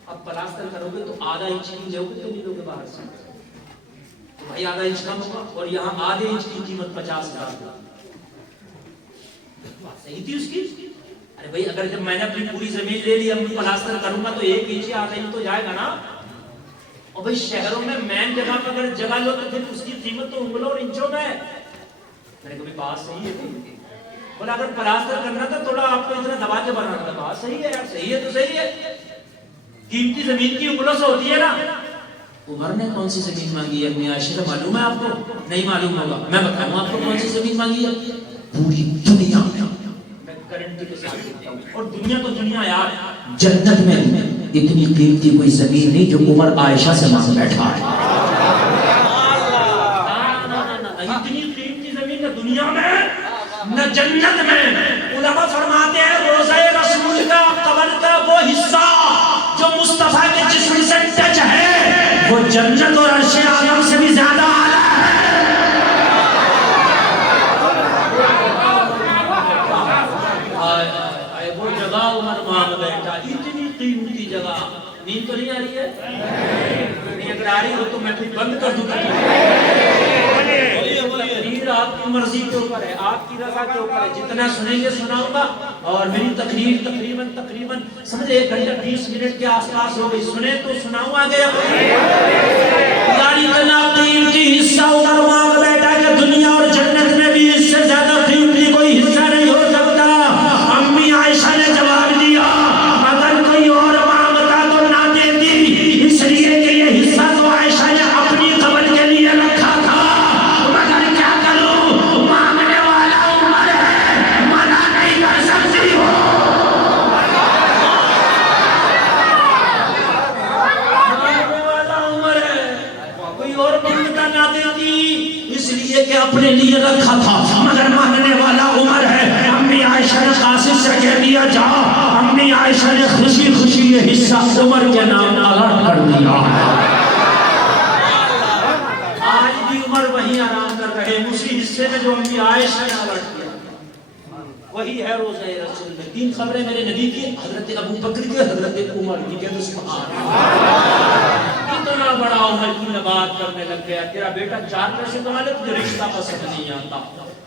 اب پلاسٹر کرو گے تو آدھا انچ کی لو گے تو نہیں لو گے باہر سے، تو بھائی آدھا انچ کم ہوگا، اور یہاں آدھے انچ کی قیمت 50,000۔ بات صحیح تھی اس کی۔ ارے بھائی اگر جب میں نے اپنی پوری زمین لے لی اب پلاسٹر کروں گا تو 1 انچ آدھا انچ تو جائے گا نا۔ اور بھائی شہروں میں مین جگہ پر اگر جگہ لو تو پھر اس کی قیمت تو انگلوں اور انچوں میں ہے۔ میں نے کہا بات صحیح ہے، بولا اگر پلاسٹر کرنا تھا تھوڑا آپ کو اتنا دبا کے بنانا تھا۔ بات صحیح ہے یار، صحیح ہے تو صحیح ہے، قیمتی زمین کی انگلوں سے ہوتی ہے نا۔ عمر نے کون سی زمین مانگی ہے اپنی عائشہ سے؟ معلوم ہے آپ کو؟ نہیں معلوم ہوگا، میں بتاؤں آپ کو کون سی زمین مانگی ہے؟ پوری دنیا میں، میں گارنٹی کے ساتھ کہتا ہوں، اور دنیا تو دنیا یار، جنت میں اتنی قیمتی کوئی زمین نہیں جو عمر عائشہ سے مانگ بیٹھا ہے۔ اتنی قیمتی زمین نہ دنیا میں نہ جنت میں۔ علماء فرماتے ہیں روضہ رسول کا قبر کا وہ حصہ جو مصطفیٰ کے جسم سے ٹچ ہے وہ جنت اور عرش اعظم سے بھی زیادہ اعلیٰ ہے۔ وہ جگہ عمر مانگ بیٹھا، اتنی قیمتی جگہ۔ نیند تو نہیں آ رہی ہے؟ نہیں اگر آ رہی ہو تو میں پھر بند کر دوں گا۔ تقریر آپ کی مرضی کے اوپر ہے، آپ کی رضا کے اوپر ہے، جتنا سنیں گے سناؤں گا۔ اور میری تقریر تقریباً سمجھے 1 گھنٹہ 20 منٹ کے آس پاس ہو گئی، سنیں تو سناؤں آگے۔ یعنی اتنا قیمتی حصہ عمر مانگ بیٹھا کہ دنیا اور جنت میں بھی اس سے زیادہ قیمتی کوئی حصہ نہیں ہو سکتا۔ امی عائشہ نے جواب دیا اگر کوئی اور مانگتا تو نہ دیتی، اس لیے کہ یہ حصہ تو عائشہ نے اپنی قبر کے لیے رکھا تھا، مگر کیا کروں مانگنے والا عمر ہے، منع نہیں کر سکتی ہو۔ مانگنے والا عمر ہے، کوئی اور مانگتا نہ دیتی، اس لیے کہ اپنے لیے رکھا تھا، مگر مانگنے والا عمر ہے۔ امی عائشہ نے قاصد سے کہہ دیا جا، امی عائشہ نے خوشی خوشی یہ حصہ عمر کے نام الٹ کر دیا۔ آج بھی عمر وہیں آرام کر رہے ہیں، اسی حصے میں جو امی عائشہ نے الٹ کیا، وہی ہے روضہ رسول میں۔ 3 خبریں میرے نبی کی، حضرت ابو بکر کی، حضرت عمر کی، کہ سبحان اللہ، اتنا بڑا عمر کی نبات کرنے لگ گیا۔ تیرا بیٹا 4 پیسے کما لے تجھے رشتہ پسند نہیں آتا،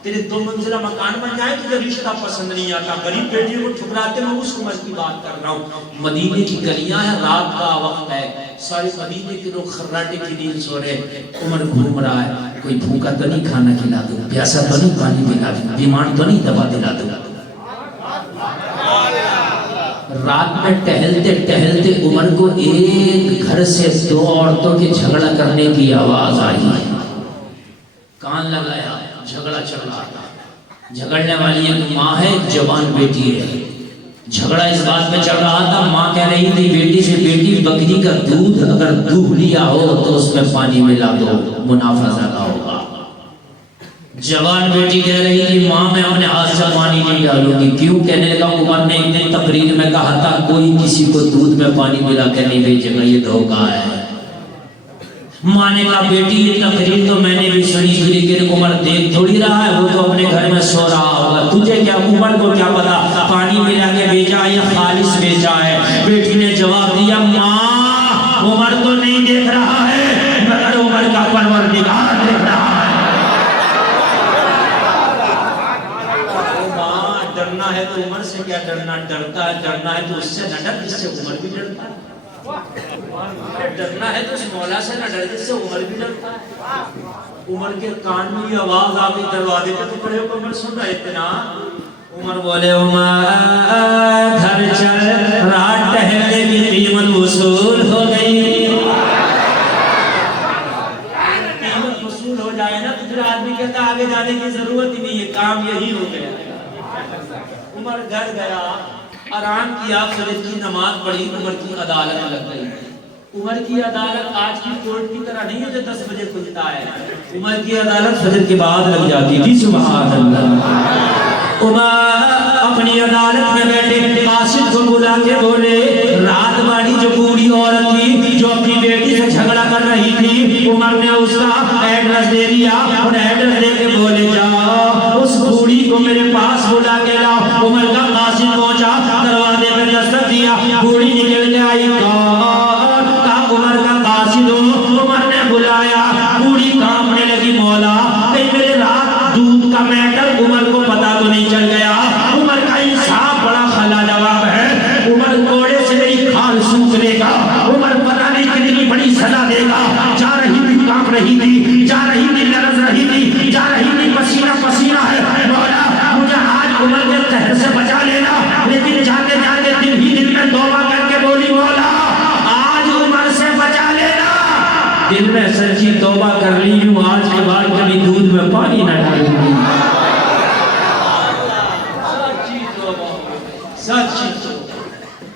تیرے 2 منزلہ مکان بن جائے تجھے رشتہ پسند نہیں آتا، غریب بیٹی کو ٹھکراتے، میں اس عمر کی بات کر رہا ہوں۔ مدینے کی گلیاں ہیں، رات کا وقت ہے، سارے مدینے کے لوگ خراٹے کی نیند سو رہے، عمر گھوم رہا ہے، کوئی بھوکا تو نہیں کھانا کھلا دو، پیاسا تو نہیں پانی پلا دو، بیمار تو نہیں دوا دلا دو۔ رات میں ٹہلتے ٹہلتے عمر کو ایک گھر سے 2 عورتوں کے جھگڑا کرنے کی آواز آئی، کان لگایا، جھگڑا چل رہا تھا۔ جھگڑنے والی ایک ماں ہے، ایک جوان بیٹی ہے۔ جھگڑا اس بات میں چل رہا تھا، ماں کہہ رہی تھی بیٹی سے بیٹی بکری کا دودھ اگر دودھ لیا ہو تو اس میں پانی ملا دو، منافع زیادہ ہوگا۔ جوان بیٹی کہہ رہی تھی ماں میں اپنے ہاتھ سے پانی نہیں ڈالوں گی۔ کیوں؟ کہنے لگا عمر نے ایک دن تقریر میں کہا تھا کوئی کسی کو دودھ میں پانی ملا کے نہیں بھیجے گا، یہ دھوکہ ہے۔ ماں نے کہا بیٹی یہ تقریر تو میں نے بھی سنی تھی لیکن عمر دیکھ تھوڑی رہا ہے، وہ تو اپنے گھر میں سو رہا ہوگا، تجھے کیا، عمر کو کیا پتا پانی ملا کے بھیجا یا خالص بھیجا ہے۔ بیٹی نے جواب دیا ماں عمر تو نہیں دیکھ رہا ہے مگر عمر کا پروردگار دیکھ رہا ہے۔ ڈرنا ہے تو عمر سے کیا ڈرنا، ڈرنا ہے تو اس سے نہ ڈر جس سے عمر بھی ڈرتا ہے، ڈرنا ہے تو اس مولا سے نہ ڈر جس سے عمر بھی ڈرتا ہے۔ عمر کے کان میں یہ آواز آ گئی دروازے پہ تو کھڑے ہو کر عمر سن رہا ہے اتنا، عمر بولے عمر گھر چل، رات ٹہلنے کی قیمت وصول ہو گئی۔ قیمت وصول ہو جائے نا تو پھر آدمی کہتا آگے جانے کی ضرورت ہی نہیں ہے، کام یہی ہو گیا۔ عمر گھر گیا، آرام کیا، فجر کی نماز پڑھی، عمر کی عدالت لگ گئی۔ عمر کی عدالت آج کی کورٹ کی طرح نہیں ہے جو 10 بجے کھلتا ہے. عمر کی عدالت فجر کے بعد لگ جاتی تھی. سبحان اللہ. عمر اپنی عدالت میں بیٹھے قاصد کو بلا کے بولے رات والی جو بوڑھی عورت تھی جو اپنی بیٹی سے جھگڑا کر رہی تھی, عمر نے اس کا ایڈریس دے دیا اور ایڈریس دے کے بولے جا اس بوڑھی کو میرے پاس بلا کے لاؤ. عمر کا قاصد پہنچا, دروازے پہ دستک دیا, بوڑھی نکل کے آئی. کہا عمر کا قاصد ہوں. عمر نے بلایا, بوڑھی کانپنے لگی, مولا کہیں میرے رات دودھ کا میٹر عمر کو پتا تو نہیں چل گیا. عمر کا انصاف بڑا خلا جواب ہے. عمر کوڑے سے میری کھال سوکھ لے گا. عمر پتہ نہیں کتنی بڑی سزا دے گا. جا رہی تھی کانپ رہی تھی, جا رہی تھی لرز رہی تھی, جا رہی تھی پسینہ پسینہ ہے. مولا مجھے آج عمر کے قہر سے بچا لینا. لیکن جاتے جاتے دن ہی دن میں توبہ کر کے بولی مولا آج عمر سے بچا لینا. دل میں سچی توبہ کر لی ہوں, آج کے بعد کبھی دودھ میں پانی نہ ڈالوں گی.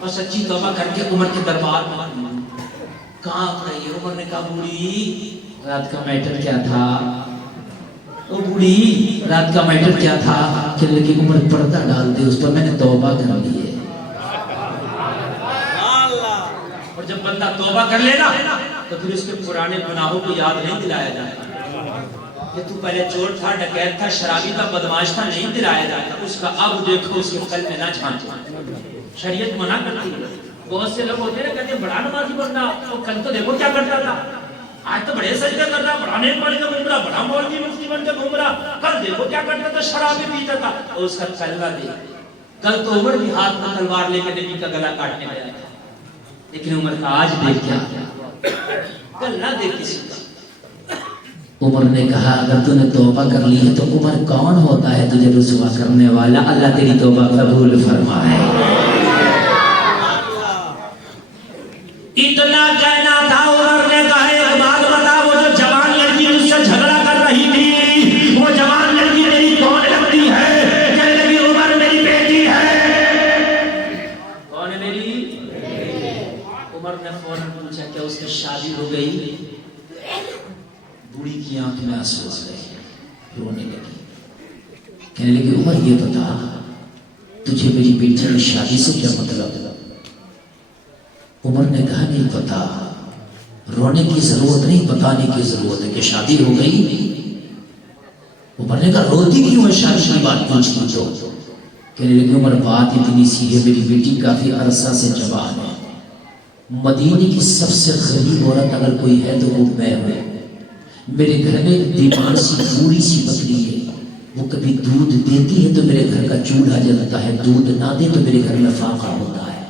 اور سچی توبہ کر کے عمر کے دربار میں کہاں گئی. عمر نے کہا بوڑھی رات کا میٹر کیا تھا؟ او بوڑھی رات کا میٹر کیا تھا؟ کہنے لگی عمر پردہ ڈال دے اس پر, میں نے توبہ کر لی ہے. اور جب بندہ توبہ کر لینا تو پھر اس کے پرانے گناہوں کو یاد نہیں دلایا جاتا کہ تو پہلے چور تھا, ڈکیت تھا, شرابی تھا, بدمعاش تھا, نہیں دلایا جاتا. اس کا اب دیکھو, اس کے قلب میں نہ جھانکو. شریعت منع کرتی ہے. بہت سے لوگ ہوتے ہیں کہتے ہیں بڑا نمازی بندہ, وہ کل تو دیکھو کیا کرتا تھا, آج تو بڑے سجدے کر رہا, بڑا نیک بن کے گھوم رہا, بڑا مولوی مفتی بن کے گھوم رہا, کل دیکھو کیا کرتا تھا, شرابی پیتا تھا. اور اس کا کلہ دیکھ, کل تو عمر بھی ہاتھ میں تلوار لے کے نبی کا گلا کاٹنے گیا تھا, لیکن عمر کا آج دیکھ کیا, کل نہ دیکھ کسی کا. عمر نے کہا اگر تو نے توبہ کر لی ہے تو عمر کون ہوتا ہے تجھے رسوا کرنے والا؟ اللہ تیری توبہ قبول فرمائے. اتنا کہنا تھا. عمر نے کہا ایک بات بتا, وہ جو جوان لڑکی جس سے جھگڑا کر رہی تھی وہ جوان لڑکی تیری کون لگتی ہے؟ کہنے لگی عمر میری بیٹی ہے. کون ہے میری؟ عمر نے فوراً پوچھا کیا اس کی شادی ہو گئی؟ بوڑھی کی آنکھ میں آنسو آ گئے, رونے لگی. کہنے لگی عمر یہ بتا تجھے میری بیٹی کی شادی سے کیا مطلب؟ عمر نے کہا نہیں پتا. رونے کی ضرورت نہیں, بتانے کی ضرورت ہے کہ شادی ہو گئی. عمر نے کہا روتی کیوں ہے شادی کی بات پوچھتی تو؟ کہنے لگی عمر بات اتنی سی ہے, میری بیٹی کافی عرصہ سے جوان ہے. مدینے کی سب سے غریب عورت اگر کوئی ہے تو وہ میں ہوں. میرے گھر میں بیمار سی بوڑھی سی بکری ہے, وہ کبھی دودھ دیتی ہے تو میرے گھر کا چولہا جلتا ہے, دودھ نہ دے تو میرے گھر میں فاقہ ہوتا ہے.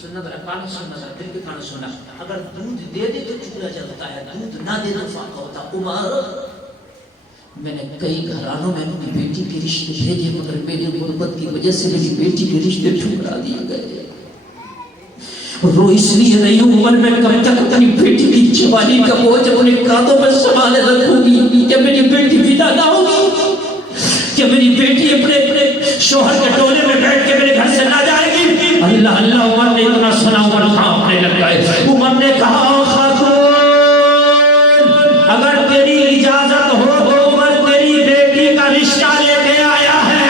سننا ذرا, کان سننا ذرا, دل کے کان سننا. اگر دودھ دے دے تو چولہا جلتا ہے, دودھ نہ دے تو فاقہ ہوتا. عمر میں نے کئی گھرانوں میں اپنی بیٹی کے رشتے بھیجے مگر میری غربت کی وجہ سے میری بیٹی کے رشتے ٹھکرا دیے گئے. رو اس لیے نہیں ہوں عمر میں کب تک اپنی بیٹی کی جوانی کا بوجھ اپنے کاندھوں پر سنبھالے رکھوں گی؟ کہ میری بیٹی پیدا نہ ہوگی؟ کہ میری بیٹی اپنے شوہر کے ٹولے میں بیٹھ کے میرے گھر سے نہ جائے گی؟ اللہ اللہ. عمر نے اتنا سنا, عمر کھانپنے لگ گئے. عمر نے کہا خاتون اگر تیری اجازت ہو تو عمر تیری بیٹی کا رشتہ لے کے آیا ہے.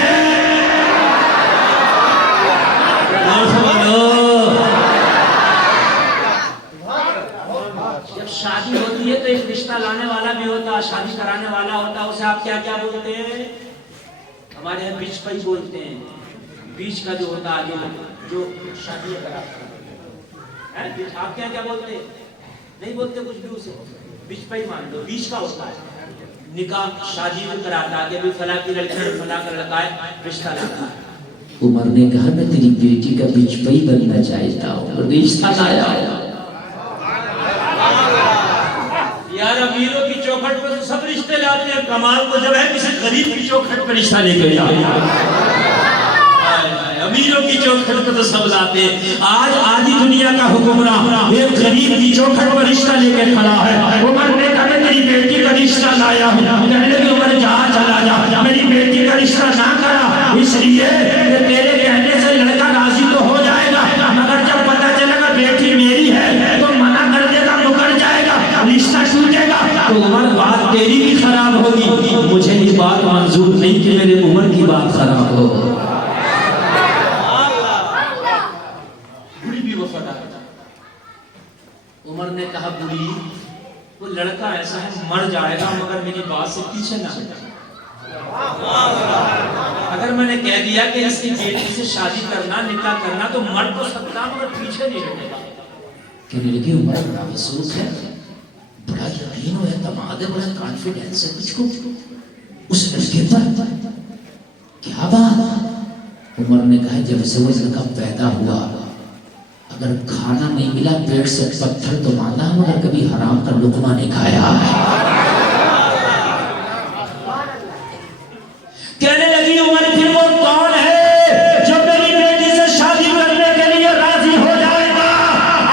شادی ہوتی ہے تو ایک رشتہ لانے والا بھی ہوتا, شادی کرانے والا ہوتا. اسے آپ کیا کیا بولتے ہیں؟ ہمارے یہاں بیچ پائی بولتے ہیں. بیچ کا جو ہوتا آگے جو شادی کراتا ہے, آپ کیا کیا بولتے ہیں؟ نہیں بولتے کچھ بھی اسے, بیچ پائی مان لو. بیچ کا ہوتا ہے نکاح, شادی بھی کراتا, آگے بھی فلاں کی لڑکی فلاں کا لڑکا ہے, رشتہ لاتا ہے. عمر نے کہا میں تیری بیٹی کا بیچ پائی بننا چاہتا ہوں, رشتہ لایا. یار امیروں کی چوکھٹ پر سب رشتے لاتے ہیں, کمال کو جب ہے کسی غریب کی چوکھٹ پر رشتہ لے کے جاتے ہیں. امیروں کی چوکھٹ پر تو سب لاتے ہیں. آج آدھی دنیا کا حکمراں ایک غریب کی چوکھٹ پر رشتہ لے کے کھڑا ہے. عمر نے کہا میں تیری بیٹی کا رشتہ لایا ہوں. کہنے لگی عمر جہاں چلا جا, میری بیٹی کا رشتہ نہ کرا, اس لیے کہ تیرے کہنے سے لڑکا راضی تو ہو جائے گا, مگر جب پتہ چلے گا بیٹی میری ہے لڑکا ایسا ہے مر جائے گا مگر میری بات سے پیچھے نہ ہٹے. اگر میں نے کہہ دیا کہ اس کی بیٹی سے شادی کرنا نکاح کرنا تو مر تو سکتا مگر پیچھے نہیں ہٹے گا. کہنے لگی عمر بڑا وسوس ہے, بڑا یقین ہو ہے, دماغ ہے, بڑا کانفیڈنس ہے مجھ کو اس لڑکے پر. کیا بات؟ عمر نے کہا جب سے وہ لڑکا پیدا ہوا اگر کھانا نہیں ملا پیٹ سے پتھر تو مانا مگر کبھی حرام کا لقمہ نہیں کھایا ہے. کہنے لگی عمر پھر وہ کون ہے جو میری بیٹی سے شادی کرنے کے لیے راضی ہو جائے گا؟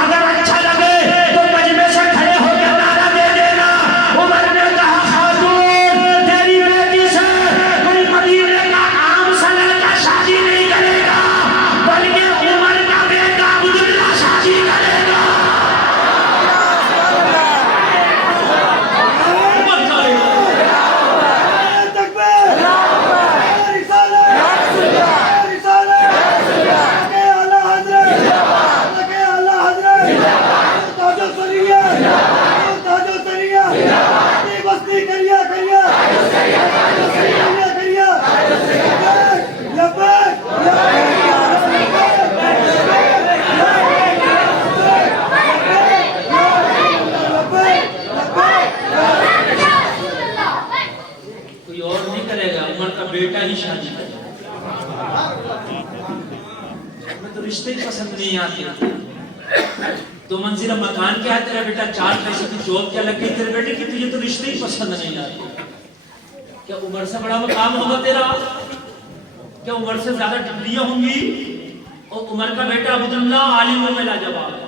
اگر اچھا لگے تو مجمع سے کھڑے ہو کے نعرہ دے دینا. عمر نے کہا خاتون تیری بیٹی سے کوئی مدینے کا عام سا لڑکا شادی نہیں کرے گا بلکہ عمر کا بیٹا عبداللہ شادی کرے گا. عمر کا بیٹا بیٹا ہی شادی کرے. میں تو رشتے ہی پسند نہیں آتے. تو منزل مکان کیا ہے تیرا بیٹا, 4 پیسے کی جاب کیا لگ گئی تیرے بیٹے کی, تجھے تو رشتے ہی پسند نہیں آتے. کیا عمر سے بڑا مقام ہوگا تیرا؟ کیا عمر سے زیادہ ڈگریاں ہوں گی؟ اور عمر کا بیٹا عبداللہ عالموں میں لاجواب ہے.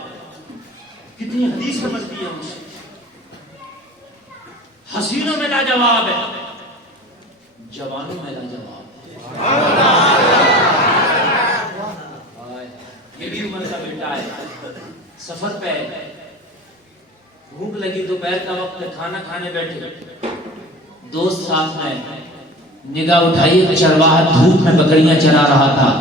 کتنی حدیث سمجھتی ہے مجھ سے, حسینوں میں لاجواب ہے, جوانوں میں لاجواب. یہ بھی عمر کا بیٹا ہے, سفر پہ ہے, بھوک لگی, دوپہر کا وقت کھانا کھانے بیٹھے, دوست ساتھ میں, نگاہ اٹھائی چرواہا دھوپ میں بکریاں چرا رہا تھا.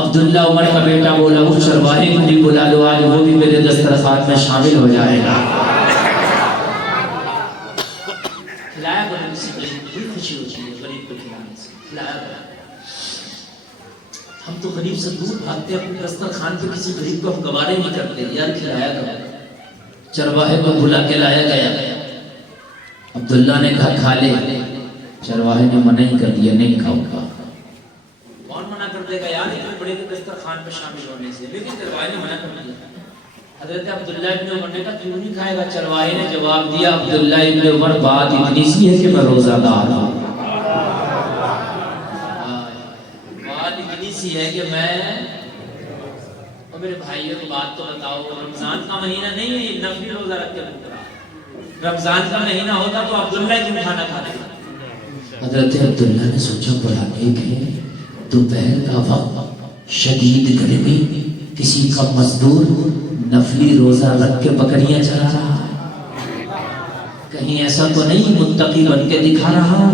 عبداللہ عمر کا بیٹا بولا اس چرواہے کو بھی بلا لو, آج وہ بھی میرے دسترخوان میں شامل ہو جائے گا. کھلایا کرو کسی غریب, بڑی خوشی ہوتی ہے غریب کو کھلانے سے. کھلایا کرو. ہم تو غریب سے دور بھاگتے, اپنے دسترخوان پہ کسی غریب کو ہم گوارے نہیں کرتے. یار کھلایا کرو. چرواہے کو بلا کے لایا گیا. عبداللہ نے کہا کھا لے. چرواہے نے منع ہی کر دیا, نہیں کھاؤں گا. کون منع کر دے گا یار اتنے بڑے کے دسترخوان پہ شامل ہونے سے؟ لیکن چرواہے نے منع کر دیا. حضرت عبداللہ ابن عمر نے کہا کیوں نہیں کھائے گا؟ چرواہے نے جواب دیا عبداللہ ابن عمر بات اتنی سی ہے کہ میں روزہ دار ہوں. بات اتنی سی ہے کہ میں, اور میرے بھائیوں کو بات تو بتاؤ, رمضان کا مہینہ نہیں ہے, یہ نفلی روزہ رکھ کے پکڑا. رمضان کا مہینہ ہوتا تو عبداللہ کیوں کھانا کھانے کا؟ حضرت عبداللہ نے سوچا بڑا نیک ہے, دوپہر کا وقت, شدید گرمی, کسی کا مزدور نفلی روزہ رکھ کے بکریاں چلا رہا ہے. کہیں ایسا تو نہیں متقی بن کے دکھا رہا,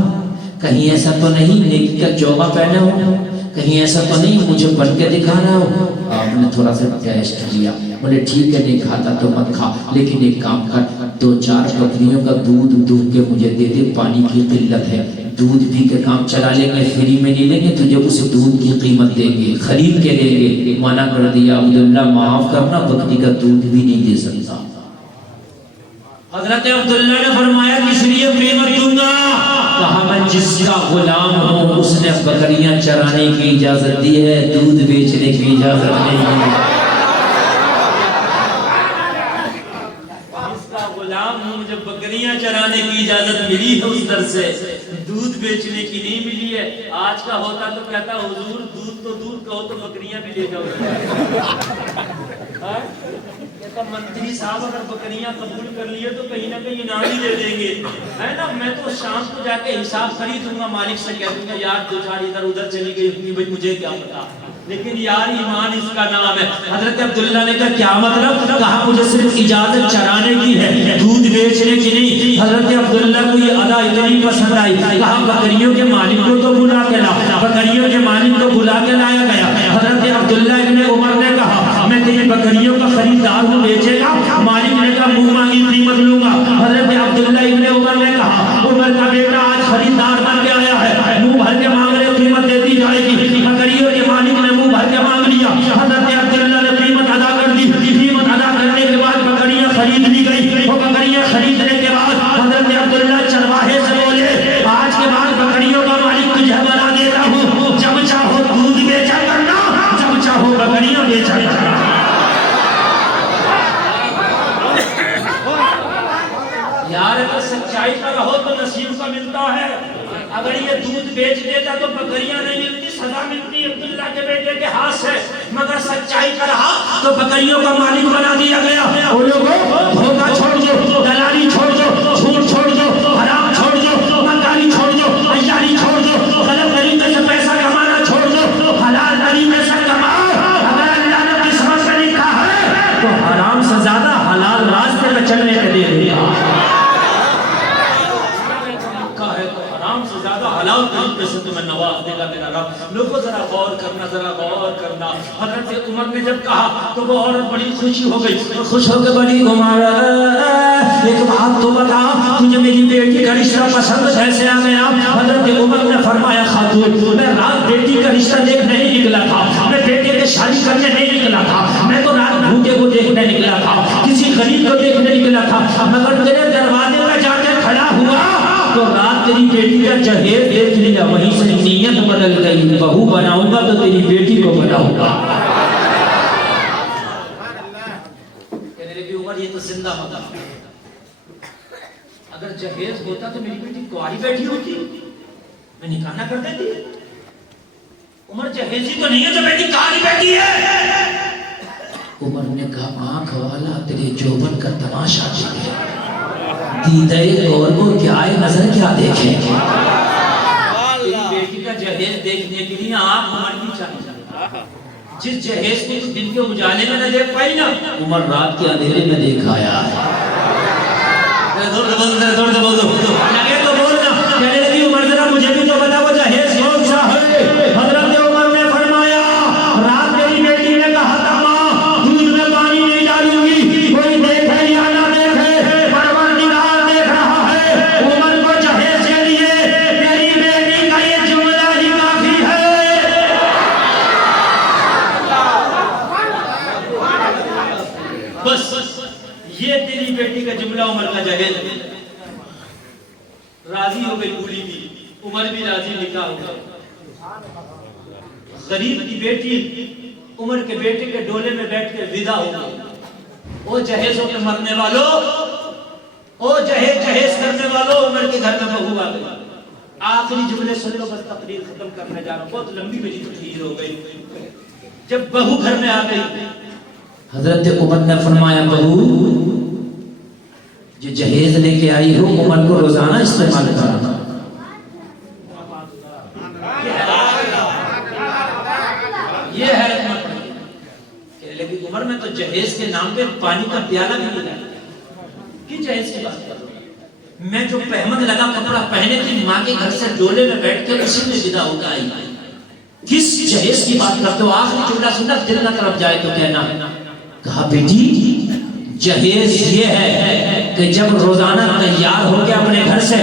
کہیں ایسا تو نہیں نیکی کا جوبہ پہنے ہو, کہیں ایسا تو نہیں مجھے بن کے دکھا رہا ہو. آپ نے تھوڑا سا ٹیسٹ لیا, بولے ٹھیک ہے نہیں کھاتا تو مت کھا, لیکن ایک کام کر, 2-4 بکریوں کا دودھ دودھ کے مجھے دے دے, پانی کی قلت ہے, دودھ پی کے کام چلا لیں گے, فری میں نہیں لیں گے, تجھے اس دودھ کی قیمت دیں گے, خرید کے دیں گے. منع کر دیا. عبداللہ معاف کرنا, بکری کا دودھ بھی نہیں دے سکتا. حضرت عبداللہ نے فرمایا کس لیے قیمت دوں گا؟ کہا میں جس کا غلام ہوں اس نے بکریاں چرانے کی اجازت دی ہے, دودھ بیچنے کی اجازت نہیں ہے. جس کا غلام ہوں, جب بکریاں چرانے کی اجازت ملی ہے اس در سے, دودھ بیچنے کی نہیں ملی ہے. آج کا ہوتا تو کہتا حضور دودھ تو دودھ کہو تو بکریاں بھی لے جاؤ. کہتا منتری صاحب اگر بکریاں قبول کر لیے تو کہیں نہ کہیں انعام ہی دے دیں گے, ہے نا. میں تو شام کو جا کے حساب خریدوں گا, مالک سے کہہ دوں گا یار 2-4 ادھر ادھر چلی گئی ہوگی, بھائی مجھے کیا پتا, لیکن یار ایمان اس کا نام ہے. حضرت عبداللہ نے کہا کیا مطلب؟ کہا مجھے صرف اجازت چرانے کی ہے, دودھ بیچنے کی نہیں. حضرت عبداللہ کو یہ ادا اتنی پسند آئی, کہا بکریوں کے مالک کو تو بلا کے لا. بکریوں کے مالک کو بلا کے لایا گیا. حضرت عبداللہ ابن عمر نے کہا میں میں تیری بکریوں کا خریدار ہوں بیچے گا؟ مالک نے کہا منہ مانگی قیمت لوں گا۔ حضرت عبداللہ ابن عمر نے کہا عمر کا بیٹا آج خریدار بن کے آیا ہے، منہ بھر کے مانگ رہے، قیمت دے دی جائے گی۔ بکریوں کے مالک نے منہ بھر کے مانگ لیا، حضرت عبداللہ نے قیمت ادا کر دی۔ قیمت ادا کرنے کے بعد بکریاں خرید لی گئی۔ وہ بکریاں خریدنے کے بعد حضرت عبداللہ چرواہے سے بولے آج کے بعد بکریوں کا مالک تجھے بنا دیتا ہوں، جب چاہو دودھ بیچا کرنا، جب چاہو بکریاں بیچا کرنا۔ یار اگر سچائی پر رہو تو نصیب کا ملتا ہے، اگر یہ دودھ بیچ دیتا تو بکریاں نہیں ملتی، سزا ملتی عبداللہ کے بیٹے کے ہاتھ سے، مگر سچائی کا رہا تو بکریوں کا مالک بنا دیا گیا۔ وہ لوگوں دھوکہ چھوڑ دو، دلالی چھوڑ دو، جھوٹ چھوڑ دو، حرام چھوڑ دو، مکاری چھوڑ دو، عیاری چھوڑ دو، غلط طریقے سے پیسہ کمانا چھوڑ دو، حلال طریقے سے کماؤ۔ اگر اللہ نے قسمت میں لکھا ہے تو حرام سے زیادہ حلال راستے پہ چلنے کے دے دیا، حلال طریقے سے تمہیں نواز دے گا میرا رب۔ لوگوں ذرا غور کرنا، ذرا غور کرنا۔ حضرت عمر نے جب کہا تو وہ عورت بڑی خوشی ہو گئی، خوش ہو کے بڑی عمر ایک بات تو بتا، تجھے میری بیٹی کا رشتہ پسند کیسے آ گیا؟ حضرت عمر نے فرمایا خاتون میں رات بیٹی کا رشتہ دیکھنے نہیں نکلا تھا، میں بیٹے کے شادی کرنے نہیں نکلا تھا، میں تو رات بھوکے کو دیکھنے نکلا تھا، کسی غریب کو دیکھنے نکلا تھا، مگر تیرے دروازے پہ جا کے کھڑا ہوا تو رات تیری بیٹی کا جہیز دیکھ لیا، وہیں سے نیت بدل گئی، بہو بناؤں گا تو تیری بیٹی کو بناؤں گا۔ کہنے لگی عمر یہ تو زندہ ہوتا، اگر جہیز ہوتا تو میری بیٹی کواری بیٹھی ہوتی، میں نکاح نہ کر دیتی۔ عمر جہیزی تو نہیں ہے تو بیٹی کواری بیٹھی ہے۔ عمر نے کہا آنکھ والا تیرے جوبن کا تماشا دیکھے، دیدے غور کو کیا ہے نظر کیا دیکھے۔ تیری بیٹی کا جہیز دیکھنے کے لیے آپ عمر کی چاہیے، جس جہیز کو دن کے اجالے میں نہ دیکھ پائی نا، عمر رات کے اندھیرے میں دیکھ آیا ہے۔ دور سے بول دو لگے تو بولنا۔ کہنے لگی عمر ذرا مجھے بھی تو بتا وہ جہیز کون سا ہے؟ حضرت عمر نے فرمایا رات میری بیٹی نے کہا تھا ماں دودھ میں پانی نہیں ڈالوں گی، کوئی دیکھے یا نہ دیکھے پروردگار دیکھ رہا ہے۔ عمر کو جہیز کے لیے میری بیٹی کا یہ جملہ ہی کافی ہے۔ بس یہ تیری بیٹی کا جملہ عمر کا جہیز ہے۔ راضی ہو گئی بولی بھی، عمر بھی راضی، نکاح ہو گیا۔ غریب کی بیٹی عمر کے بیٹے کے ڈولے میں بیٹھ کے ودا ہو گئی۔ او جہیزوں کے مرنے والوں، او جہیز کرنے والوں، عمر کے گھر میں بہو آ گئی۔ آخری جملے سن لو، بس تقریر ختم کرنے جا رہا ہوں، بہت لمبی میری تقریر ہو گئی۔ جب بہو گھر میں آ گئی حضرت عمر نے فرمایا بہو جو جہیز لے کے آئی ہو عمر کو روزانہ استعمال کرنا۔ یہ حیرت مت کہنے لگی عمر میں تو جہیز کے نام پہ پانی کا پیالہ بھی ملا، کہ جہیز کی بات کر رہا ہوں میں، جو پہمد لگا کپڑا پہنے تھی ماں کے گھر سے ڈولے میں بیٹھ کے اسی میں ودا ہو کے آئی، کس جہیز کی بات کرتے ہو؟ آخری جملہ سننا، دل نہ طرف جائے تو کہنا۔ کہا بیٹی جہیز یہ ہے کہ جب روزانہ تیار ہو کے اپنے گھر سے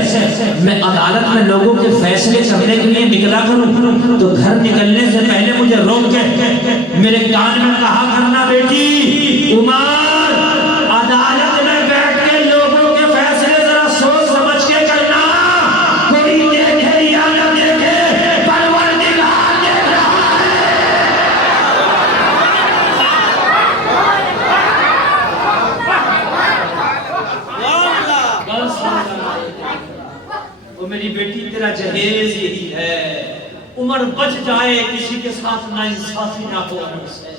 میں عدالت میں لوگوں کے فیصلے کرنے کے لیے نکلا کروں تو گھر نکلنے سے پہلے مجھے روک کے میرے کان میں کہا کرنا بیٹی عمر عدالت میں بیٹھ کے لوگوں کے فیصلے ذرا سوچ سمجھ کے کرنا، کوئی دیکھے یا نہ دیکھے پروردگار دیکھ رہا ہے۔ وہ میری بیٹی تیرا جہیز یہی ہے، عمر بچ جائے کسی کے ساتھ ناانصافی نہ ہو عمر سے،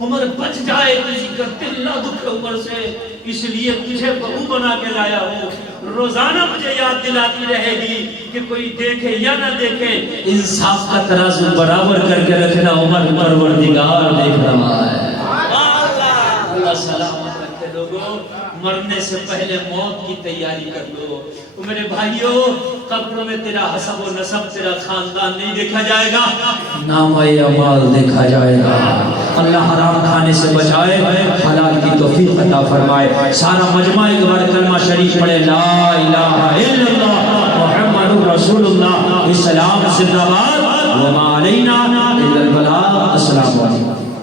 عمر بچ جائے کسی کا دل نہ دکھے عمر سے، اس لیے تجھے بہو بنا کے لایا ہوں، روزانہ مجھے یاد دلاتی رہے گی کہ کوئی دیکھے یا نہ دیکھے انصاف کا ترازو برابر کر کے رکھنا، عمر پروردگار دیکھ رہا ہے۔ اللہ سلامت رکھے لوگوں۔ مرنے سے پہلے موت کی تیاری کر لو. میرے بھائیوں قبر میں تیرا حسب و نسب تیرا خاندان نہیں دیکھا جائے گا, نام اعمال دیکھا جائے گا. اللہ حرام کھانے سے بچائے, حلال کی توفیق عطا فرمائے. سارا مجمع ایک بار کلمہ شریف پڑھے, لا الہ الا اللہ محمد رسول اللہ. اسلام زندہ باد, وما علینا الا البلاغ. السلام علیکم.